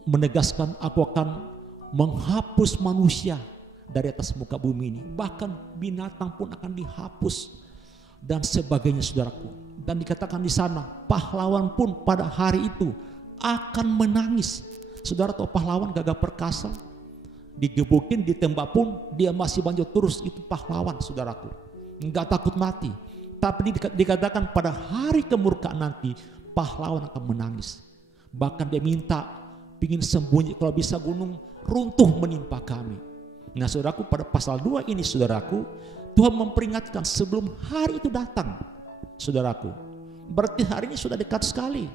menegaskan aku akan menghapus manusia dari atas muka bumi ini. Bahkan binatang pun akan dihapus dan sebagainya, saudaraku. Dan dikatakan di sana pahlawan pun pada hari itu akan menangis. Saudara tahu pahlawan gagah perkasa, digebukin, ditembak pun dia masih banjir terus, itu pahlawan, saudaraku. Enggak takut mati. Tapi dikatakan pada hari kemurkaan nanti pahlawan akan menangis. Bahkan dia minta ingin sembunyi, kalau bisa gunung runtuh menimpa kami. Nah, saudaraku, pada pasal 2 ini, saudaraku, Tuhan memperingatkan sebelum hari itu datang, saudaraku. Berarti hari ini sudah dekat sekali.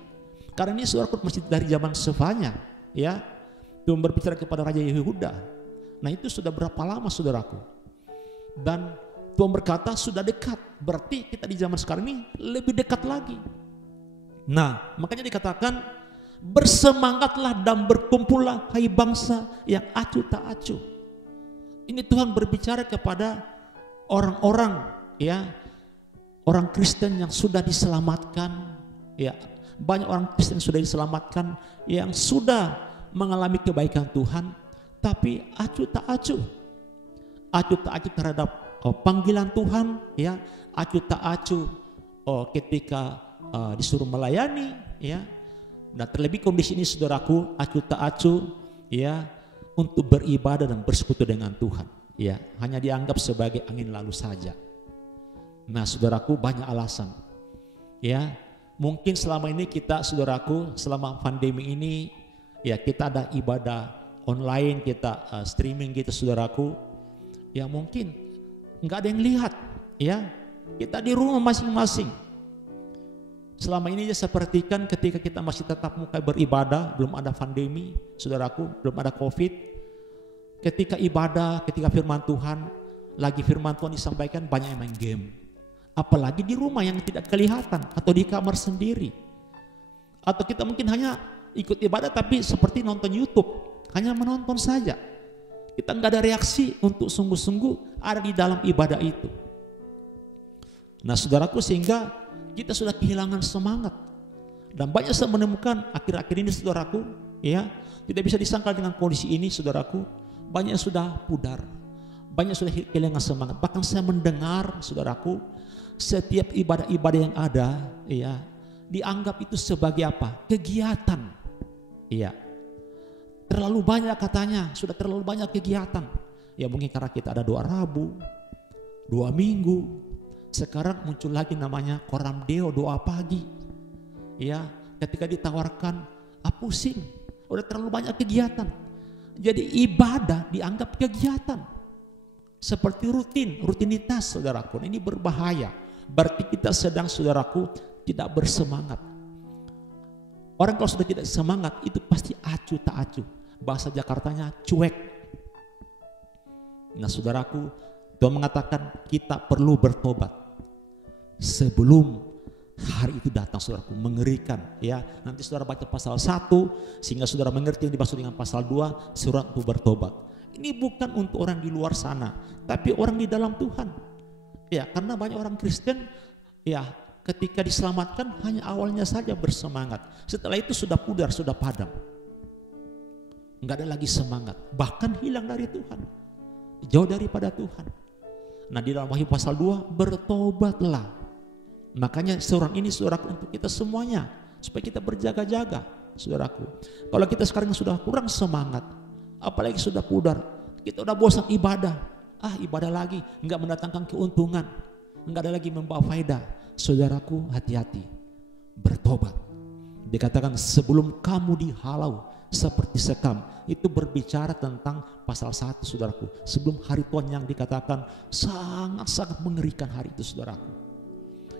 Karena ini, saudaraku, masih dari zaman Sefanya, ya. Tuhan berbicara kepada Raja Yehuda. Nah, itu sudah berapa lama, saudaraku? Dan Tuhan berkata sudah dekat. Berarti kita di zaman sekarang ini lebih dekat lagi. Nah, makanya dikatakan bersemangatlah dan berkumpullah hai bangsa yang acuh tak acuh. Ini Tuhan berbicara kepada orang-orang, ya, orang Kristen yang sudah diselamatkan, ya. Banyak orang Kristen yang sudah diselamatkan, yang sudah mengalami kebaikan Tuhan, tapi acuh tak acuh. Acuh tak acuh terhadap panggilan Tuhan, ya. Acuh tak acuh ketika disuruh melayani, ya. Nah, terlebih kondisi ini, saudaraku, acuh tak acuh, ya, untuk beribadah dan bersekutu dengan Tuhan, ya, hanya dianggap sebagai angin lalu saja. Nah, saudaraku, banyak alasan, ya. Mungkin selama ini kita, saudaraku, selama pandemi ini, ya, kita ada ibadah online, kita streaming gitu, saudaraku, ya, mungkin nggak ada yang lihat, ya, kita di rumah masing-masing. Selama ini saya perhatikan ketika kita masih tetap muka beribadah, belum ada pandemi, saudaraku, belum ada COVID. Ketika ibadah, ketika firman Tuhan, lagi firman Tuhan disampaikan, banyak yang main game. Apalagi di rumah yang tidak kelihatan, atau di kamar sendiri. Atau kita mungkin hanya ikut ibadah tapi seperti nonton YouTube, hanya menonton saja. Kita nggak ada reaksi untuk sungguh-sungguh ada di dalam ibadah itu. Nah, saudaraku, sehingga kita sudah kehilangan semangat. Dan banyak saya menemukan akhir-akhir ini, saudaraku, ya, tidak bisa disangkal dengan kondisi ini, saudaraku, banyak yang sudah pudar, banyak sudah kehilangan semangat. Bahkan saya mendengar, saudaraku, setiap ibadah-ibadah yang ada, ya, dianggap itu sebagai apa? Kegiatan, ya. Terlalu banyak katanya, sudah terlalu banyak kegiatan. Ya, mungkin karena kita ada doa Rabu, doa Minggu. Sekarang muncul lagi namanya Koram Deo, doa pagi. Ya, ketika ditawarkan, pusing, udah terlalu banyak kegiatan. Jadi ibadah dianggap kegiatan. Seperti rutinitas, saudaraku. Ini berbahaya. Berarti kita sedang, saudaraku, tidak bersemangat. Orang kalau sudah tidak semangat, itu pasti acuh tak acuh. Bahasa Jakartanya cuek. Nah, saudaraku, Tuhan mengatakan kita perlu bertobat sebelum hari itu datang, saudaraku. Mengerikan, ya. Nanti saudara baca pasal 1 sehingga saudara mengerti yang dimaksud dengan pasal 2, surat untuk bertobat. Ini bukan untuk orang di luar sana, tapi orang di dalam Tuhan. Ya, karena banyak orang Kristen, ya, ketika diselamatkan hanya awalnya saja bersemangat. Setelah itu sudah pudar, sudah padam. Enggak ada lagi semangat, bahkan hilang dari Tuhan. jauh daripada Tuhan. Nah di dalam Wahyu pasal 2, bertobatlah. Makanya surat ini saudaraku untuk kita semuanya, supaya kita berjaga-jaga saudaraku. Kalau kita sekarang sudah kurang semangat, apalagi sudah pudar, kita udah bosan ibadah, ibadah lagi nggak mendatangkan keuntungan, nggak ada lagi membawa faedah. Saudaraku, hati-hati, bertobat. Dikatakan sebelum kamu dihalau seperti sekam, itu berbicara tentang pasal 1 saudaraku. Sebelum hari Tuhan yang dikatakan sangat-sangat mengerikan hari itu saudaraku.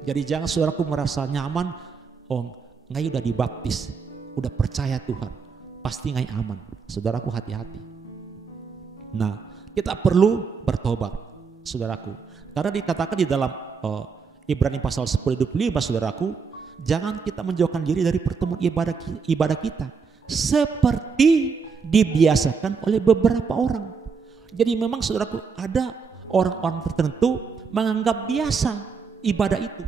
Jadi jangan saudaraku merasa nyaman, ngai udah dibaptis, udah percaya Tuhan, pasti ngai aman. Saudaraku, hati-hati. Nah, kita perlu bertobat saudaraku. Karena dikatakan di dalam Ibrani pasal 10:25 saudaraku, jangan kita menjauhkan diri dari pertemuan ibadah kita seperti dibiasakan oleh beberapa orang. Jadi memang saudaraku, ada orang-orang tertentu menganggap biasa ibadah itu.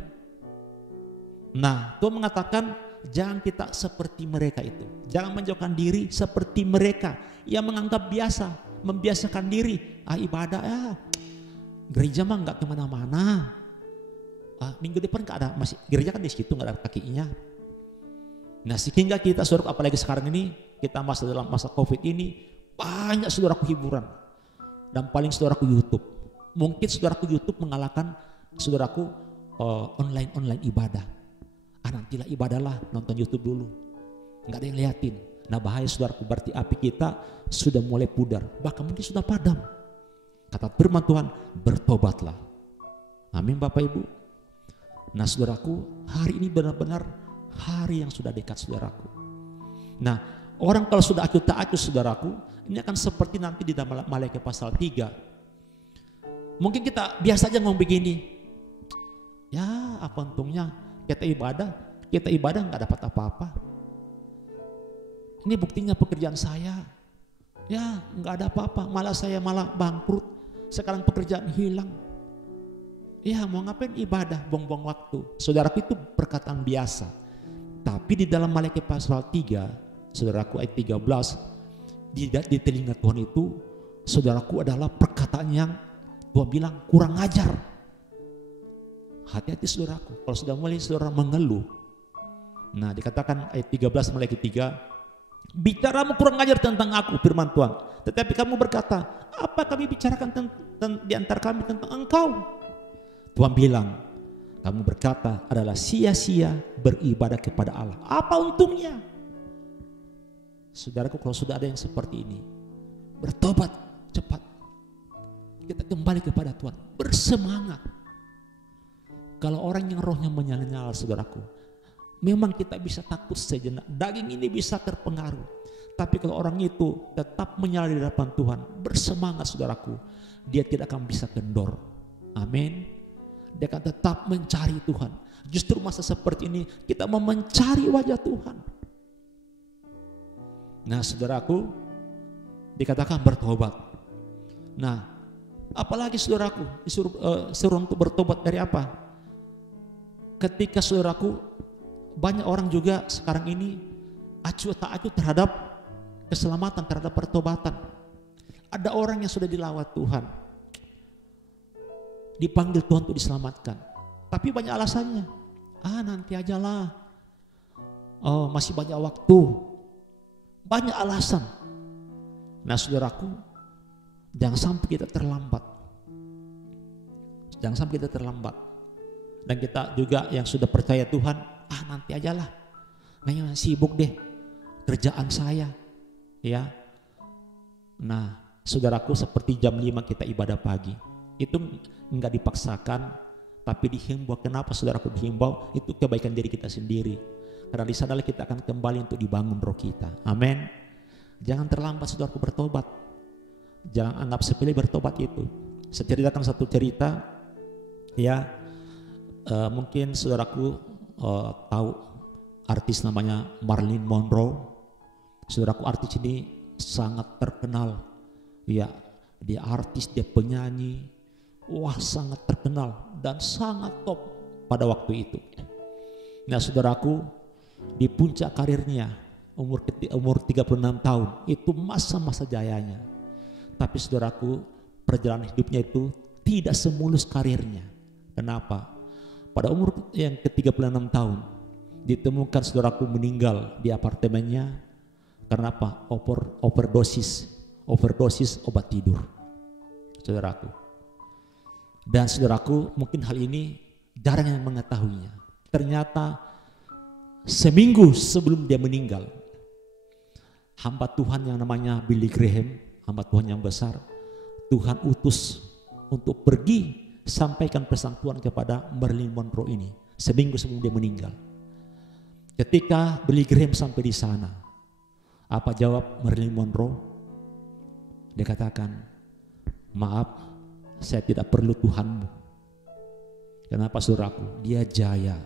Nah, Tuhan mengatakan jangan kita seperti mereka itu. Jangan menjauhkan diri seperti mereka yang menganggap biasa, membiasakan diri. Ibadah gereja mah nggak kemana-mana. Minggu depan nggak ada, masih gereja kan di situ nggak ada kakinya. Nah sehingga kita saudara, apalagi sekarang ini kita dalam masa COVID ini, banyak saudaraku hiburan dan paling saudaraku YouTube. Mungkin saudaraku YouTube mengalahkan saudaraku online ibadah. Nantilah ibadahlah, nonton YouTube dulu, nggak ada yang liatin. Nah bahaya saudaraku, berarti api kita sudah mulai pudar, bahkan mungkin sudah padam. Kata firman Tuhan, bertobatlah. Amin Bapak Ibu. Nah saudaraku, hari ini benar-benar hari yang sudah dekat saudaraku. Nah orang kalau sudah acuh tak acuh saudaraku, ini akan seperti nanti di dalam Maleakhi pasal 3. Mungkin kita biasa aja ngomong begini, ya apa untungnya kita ibadah nggak dapat apa-apa. Ini buktinya pekerjaan saya, ya nggak ada apa-apa, malah saya malah bangkrut. Sekarang pekerjaan hilang. Ya mau ngapain ibadah, buang-buang waktu. Saudaraku, itu perkataan biasa. Tapi di dalam Maleakhi pasal 3, saudaraku, ayat 13, di telinga Tuhan itu, saudaraku, adalah perkataan yang Tuhan bilang kurang ajar. Hati-hati saudaraku, kalau sudah mulai saudara mengeluh. Nah dikatakan ayat 13 Maleakhi 3, bicaramu kurang ajar tentang aku, firman Tuhan. Tetapi kamu berkata, apa kami bicarakan di antara kami tentang engkau? Tuhan bilang, kamu berkata adalah sia-sia beribadah kepada Allah. Apa untungnya? Saudaraku, kalau sudah ada yang seperti ini, bertobat cepat. Kita kembali kepada Tuhan, bersemangat. Kalau orang yang rohnya menyala-nyala saudaraku, memang kita bisa takut sejenak, daging ini bisa terpengaruh. Tapi kalau orang itu tetap menyala di hadapan Tuhan, bersemangat saudaraku, dia tidak akan bisa kendor. Amin. Dia akan tetap mencari Tuhan. Justru masa seperti ini kita mau mencari wajah Tuhan. Nah saudaraku, dikatakan bertobat. Nah apalagi saudaraku disuruh untuk bertobat dari apa? Ketika saudaraku, banyak orang juga sekarang ini acuh tak acuh terhadap keselamatan, terhadap pertobatan. Ada orang yang sudah dilawat Tuhan, dipanggil Tuhan untuk diselamatkan, tapi banyak alasannya. Nanti ajalah, masih banyak waktu, banyak alasan. Nah saudaraku, jangan sampai kita terlambat. Jangan sampai kita terlambat. Dan kita juga yang sudah percaya Tuhan, nanti ajalah, nggak sibuk deh kerjaan saya, ya. Nah saudaraku, seperti jam 5 kita ibadah pagi, itu enggak dipaksakan, tapi dihimbau. Kenapa saudaraku dihimbau? Itu kebaikan diri kita sendiri. Karena di sanalah kita akan kembali untuk dibangun roh kita. Amin. Jangan terlambat saudaraku bertobat. Jangan anggap sepele bertobat itu. Saya ceritakan satu cerita, ya. Mungkin saudaraku tahu artis namanya Marilyn Monroe. Saudaraku, artis ini sangat terkenal. Ya, dia artis, dia penyanyi. Wah, sangat terkenal dan sangat top pada waktu itu. Nah saudaraku, di puncak karirnya, umur 36 tahun, itu masa-masa jayanya. Tapi saudaraku, perjalanan hidupnya itu tidak semulus karirnya. Kenapa? Pada umur yang ke-36 tahun ditemukan saudaraku meninggal di apartemennya karena apa? Overdosis obat tidur, saudaraku. Dan saudaraku, mungkin hal ini jarang yang mengetahuinya. Ternyata seminggu sebelum dia meninggal, hamba Tuhan yang namanya Billy Graham, hamba Tuhan yang besar, Tuhan utus untuk pergi sampaikan pesan Tuhan kepada Marilyn Monroe ini seminggu sebelum dia meninggal. Ketika Billy Graham sampai di sana, apa jawab Marilyn Monroe? Dia katakan, maaf, saya tidak perlu Tuhanmu. Kenapa saudaraku? Dia jaya,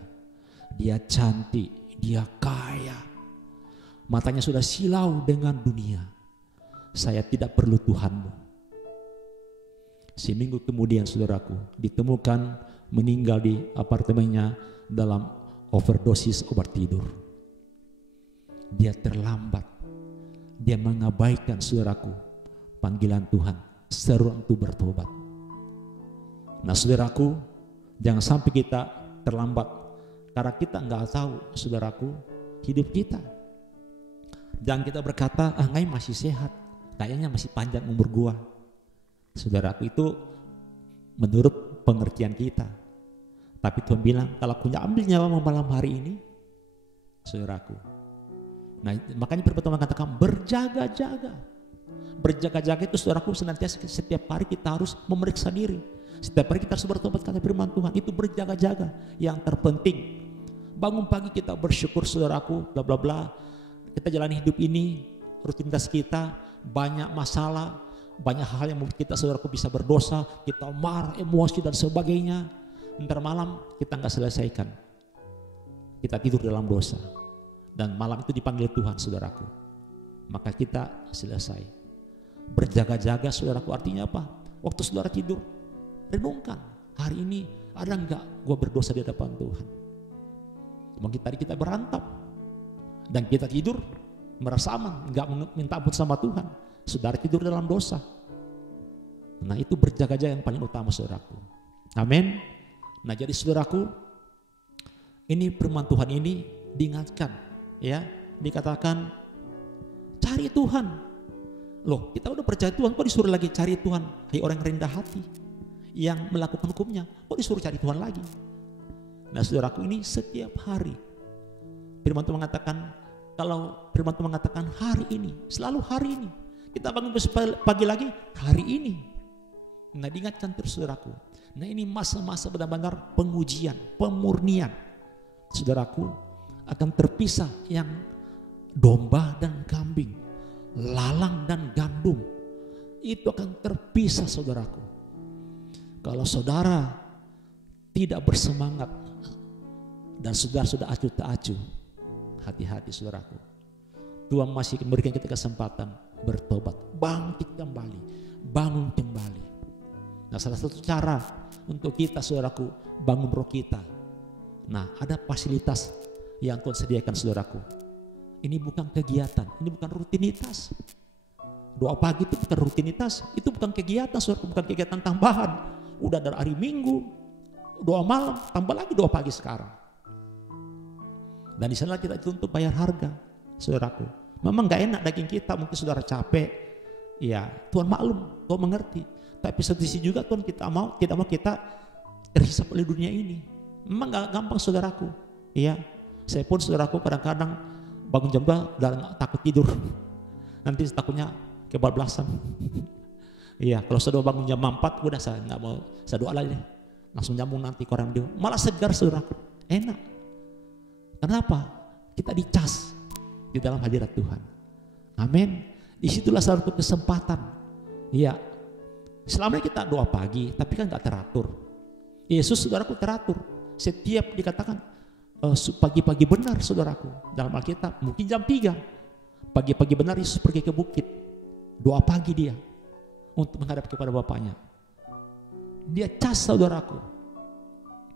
dia cantik, dia kaya. Matanya sudah silau dengan dunia. Saya tidak perlu Tuhanmu. Seminggu kemudian saudaraku ditemukan meninggal di apartemennya dalam overdosis obat tidur. Dia terlambat. Dia mengabaikan saudaraku panggilan Tuhan, seru untuk bertobat. Nah saudaraku, jangan sampai kita terlambat karena kita nggak tahu saudaraku hidup kita. Jangan kita berkata, ngai masih sehat, kayaknya masih panjang umur gua. Saudaraku, itu menurut pengertian kita. Tapi Tuhan bilang, kalau aku ambil nyawa malam hari ini, saudaraku. Nah makanya pertama mengatakan berjaga-jaga. Berjaga-jaga itu saudaraku senantiasa setiap hari kita harus memeriksa diri. Setiap hari kita harus bertobat kata firman Tuhan. Itu berjaga-jaga. Yang terpenting, bangun pagi kita bersyukur saudaraku, bla bla bla. Kita jalani hidup ini, rutinitas kita banyak masalah, banyak hal yang membuat kita saudaraku bisa berdosa, kita marah, emosi dan sebagainya. Ntar malam kita nggak selesaikan, kita tidur dalam dosa. Dan malam itu dipanggil Tuhan saudaraku, maka kita selesai. Berjaga-jaga saudaraku artinya apa? Waktu saudara tidur, renungkan, hari ini ada enggak gue berdosa di hadapan Tuhan? Mungkin tadi kita berantap dan kita tidur merasa aman, enggak minta ampun sama Tuhan. Saudara tidur dalam dosa. Nah itu berjaga-jaga yang paling utama saudaraku. Amin. Nah jadi saudaraku, ini firman Tuhan ini diingatkan, ya, dikatakan cari Tuhan. Loh, kita udah percaya Tuhan, kok disuruh lagi cari Tuhan? Hai orang rendah hati yang melakukan hukumnya, kok disuruh cari Tuhan lagi? Nah saudaraku, ini setiap hari firman Tuhan mengatakan, kalau firman Tuhan mengatakan hari ini, selalu hari ini. Kita bangun pagi lagi, hari ini. Nah diingatkan terus saudaraku. Nah ini masa-masa benar-benar pengujian, pemurnian. Saudaraku, akan terpisah yang domba dan kambing, lalang dan gandum. Itu akan terpisah saudaraku. Kalau saudara tidak bersemangat dan saudara sudah acuh tak acuh, hati-hati saudaraku. Tuhan masih memberikan kita kesempatan bertobat, bangkit kembali, bangun kembali. Nah salah satu cara untuk kita saudaraku bangun roh kita. Nah ada fasilitas yang Tuhan sediakan saudaraku. Ini bukan kegiatan, ini bukan rutinitas. Doa pagi itu bukan rutinitas, itu bukan kegiatan saudaraku, bukan kegiatan tambahan. Udah dari hari Minggu, doa malam, tambah lagi doa pagi sekarang. Dan di sana kita dituntut bayar harga, saudaraku. Memang gak enak daging kita, mungkin saudara capek. Ya, Tuhan maklum, Tuhan mengerti. Tapi satu sisi juga Tuhan tidak mau kita terhisap oleh dunia ini. Memang gak gampang saudaraku. Iya, saya pun saudaraku kadang-kadang bangun jam 2 udah takut tidur. Nanti takutnya kebablasan. Iya, kalau saya bangun jam 4 udah saya nggak mau, saya doa lagi, langsung nyambung nanti koran dia. Malah segar saudaraku, enak. Kenapa? Kita dicas di dalam hadirat Tuhan. Amin. Disitulah satu kesempatan. Iya. Selama ini kita doa pagi, tapi kan nggak teratur. Yesus saudaraku teratur. Setiap dikatakan pagi-pagi benar saudaraku dalam Alkitab. Mungkin jam 3 pagi-pagi benar Yesus pergi ke bukit. Doa pagi dia untuk menghadap kepada Bapaknya. Dia cas saudaraku.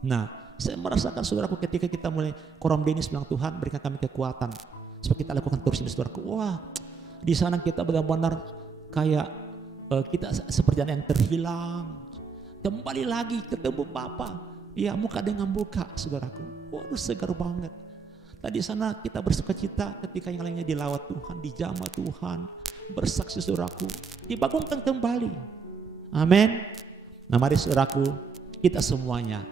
Nah, saya merasakan saudaraku ketika kita mulai Koram Denis bilang Tuhan berikan kami kekuatan supaya kita lakukan terus ini saudaraku. Wah, di sana kita benar-benar kayak kita seperti anak yang terhilang. Kembali lagi ketemu Bapa. Ya, muka dengan muka, saudaraku. Waduh, segar banget. Tadi sana kita bersukacita ketika yang lainnya dilawat Tuhan, dijamah Tuhan, bersaksi saudaraku, dibangunkan kembali. Amin. Nah, mari saudaraku, kita semuanya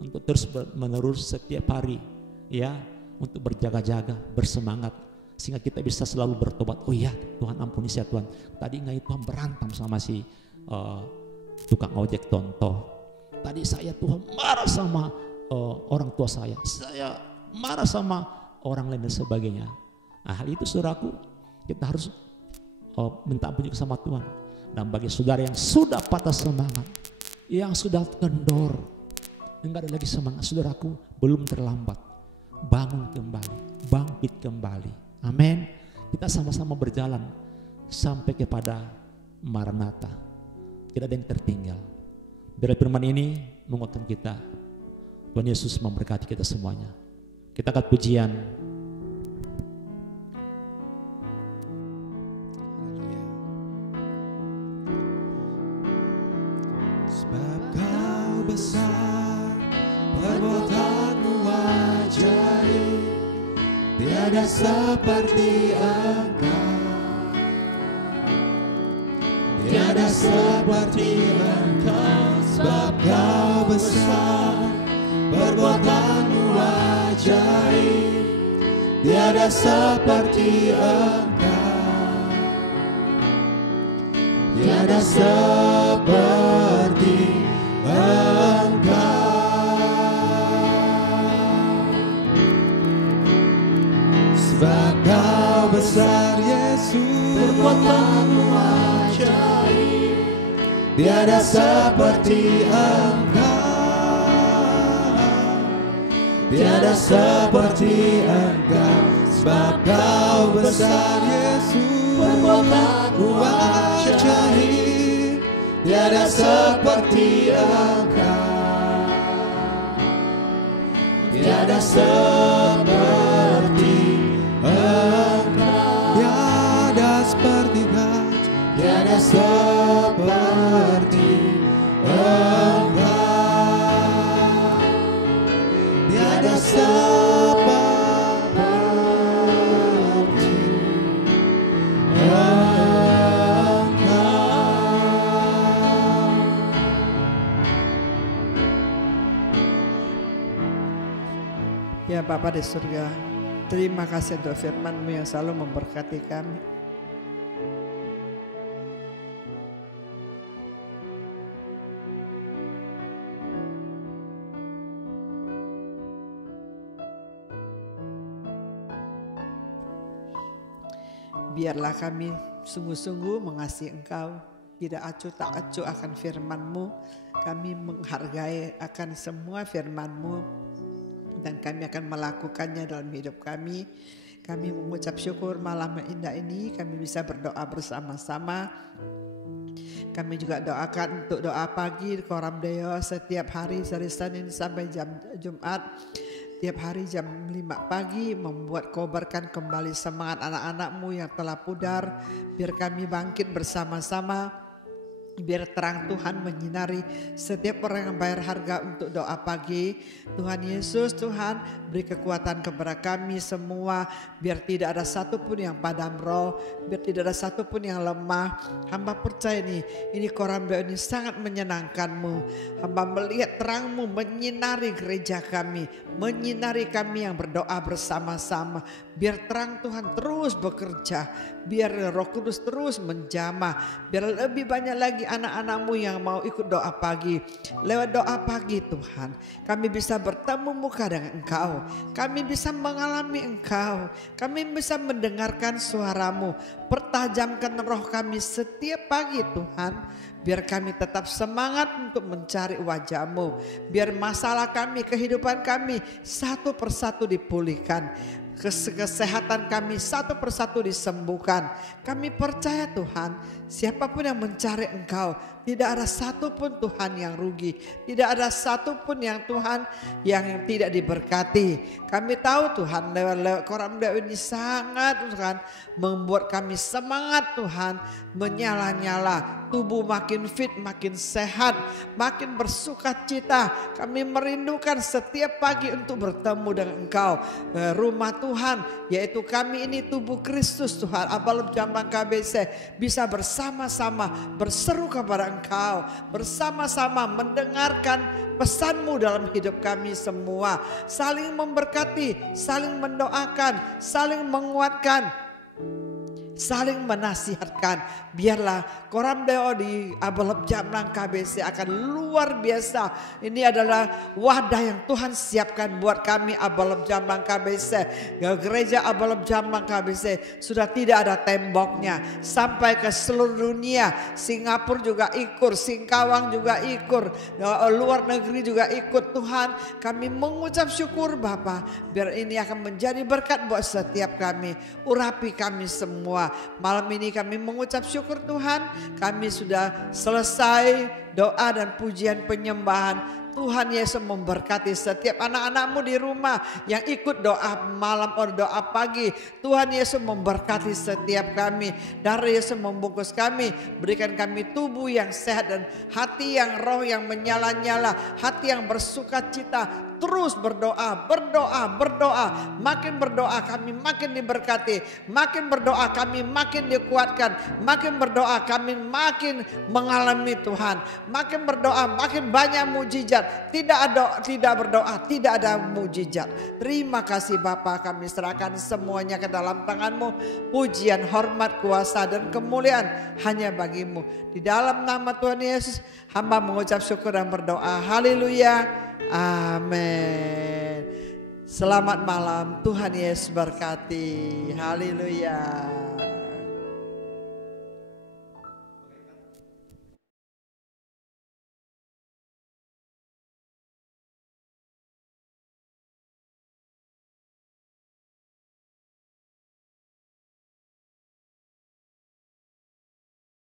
untuk terus menerus setiap hari, ya, untuk berjaga-jaga, bersemangat, sehingga kita bisa selalu bertobat. Oh iya, Tuhan ampuni saya Tuhan. Tadi nggak Tuhan berantem sama si tukang ojek tonto. Tadi saya Tuhan marah sama orang tua saya marah sama orang lain dan sebagainya. Nah, hal itu saudaraku, kita harus minta ampun sama Tuhan. Dan bagi saudara yang sudah patah semangat, yang sudah kendor, enggak ada lagi semangat, saudaraku, belum terlambat. Bangun kembali, bangkit kembali. Amin. Kita sama-sama berjalan sampai kepada Maranatha. Tidak ada yang tertinggal. Biar firman ini menguatkan kita. Tuhan Yesus memberkati kita semuanya. Kita angkat pujian. Sebab Kau besar, perbuatanmu ajaib, tiada seperti Engkau, tiada seperti Engkau. Sebab Kau besar, perbuatanmu ajaib, tiada seperti Engkau, tiada seperti Engkau. Sebab Kau besar Yesus, perbuatanmu ajaib, tiada seperti Engkau, tiada seperti Engkau. Sebab Kau besar Yesus, perbuatanmu ajaib, tiada seperti Engkau, tiada seperti Engkau, tiada seperti Engkau, tiada seperti Engkau, tiada seperti Ya Bapa di surga, terima kasih untuk firman-Mu yang selalu memberkati kami. Biarlah kami sungguh-sungguh mengasihi Engkau, tidak acuh tak acuh akan firman-Mu. Kami menghargai akan semua firman-Mu, dan kami akan melakukannya dalam hidup kami. Kami mengucap syukur malam yang indah ini kami bisa berdoa bersama-sama. Kami juga doakan untuk doa pagi di Koram Deo setiap hari dari Senin sampai jam Jumat. Tiap hari jam 5 pagi membuat kobarkan kembali semangat anak-anak-Mu yang telah pudar. Biar kami bangkit bersama-sama. Biar terang Tuhan menyinari setiap orang yang bayar harga untuk doa pagi. Tuhan Yesus, Tuhan beri kekuatan kepada kami semua. Biar tidak ada satupun yang padam roh, biar tidak ada satupun yang lemah. Hamba percaya ini Koram Deo ini sangat menyenangkan-Mu. Hamba melihat terang-Mu menyinari gereja kami, menyinari kami yang berdoa bersama-sama. Biar terang Tuhan terus bekerja, biar Roh Kudus terus menjamah, biar lebih banyak lagi anak-anak-Mu yang mau ikut doa pagi. Lewat doa pagi Tuhan, kami bisa bertemu muka dengan Engkau, kami bisa mengalami Engkau, kami bisa mendengarkan suara-Mu. Pertajamkan roh kami setiap pagi Tuhan, biar kami tetap semangat untuk mencari wajah-Mu. Biar masalah kami, kehidupan kami satu persatu dipulihkan. Kesehatan kami satu persatu disembuhkan. Kami percaya Tuhan, siapapun yang mencari Engkau, tidak ada satupun Tuhan yang rugi, tidak ada satupun yang Tuhan yang tidak diberkati. Kami tahu Tuhan lewat Koram Deo ini sangat Tuhan membuat kami semangat Tuhan, menyala-nyala. tubuh makin fit, makin sehat, makin bersukacita. Kami merindukan setiap pagi untuk bertemu dengan Engkau. Rumah Tuhan, yaitu kami ini tubuh Kristus Tuhan. Abalab Jamblang KBC bisa bersama-sama berseru kepada Engkau. Bersama-sama mendengarkan pesan-Mu dalam hidup kami semua. Saling memberkati, saling mendoakan, saling menguatkan, saling menasihatkan. Biarlah Koram Deo di Abalab Jamblang KBC akan luar biasa. Ini adalah wadah yang Tuhan siapkan buat kami Abalab Jamblang KBC. Gereja Abalab Jamblang KBC sudah tidak ada temboknya, sampai ke seluruh dunia. Singapura juga ikut, Singkawang juga ikut, luar negeri juga ikut. Tuhan, kami mengucap syukur Bapa, biar ini akan menjadi berkat buat setiap kami. Urapi kami semua. Malam ini kami mengucap syukur Tuhan, kami sudah selesai doa dan pujian penyembahan. Tuhan Yesus memberkati setiap anak-anak-Mu di rumah yang ikut doa malam atau doa pagi. Tuhan Yesus memberkati setiap kami. Darah Yesus membungkus kami, berikan kami tubuh yang sehat dan hati yang roh yang menyala-nyala, hati yang bersukacita. Terus berdoa, berdoa. Makin berdoa kami makin diberkati. Makin berdoa kami makin dikuatkan. Makin berdoa kami makin mengalami Tuhan. Makin berdoa makin banyak mujizat. Tidak berdoa tidak ada mujizat. Terima kasih Bapa, kami serahkan semuanya ke dalam tangan-Mu. Pujian, hormat, kuasa dan kemuliaan hanya bagi-Mu. Di dalam nama Tuhan Yesus hamba mengucap syukur dan berdoa. Haleluya. Amin. Selamat malam, Tuhan Yesus berkati. Haleluya.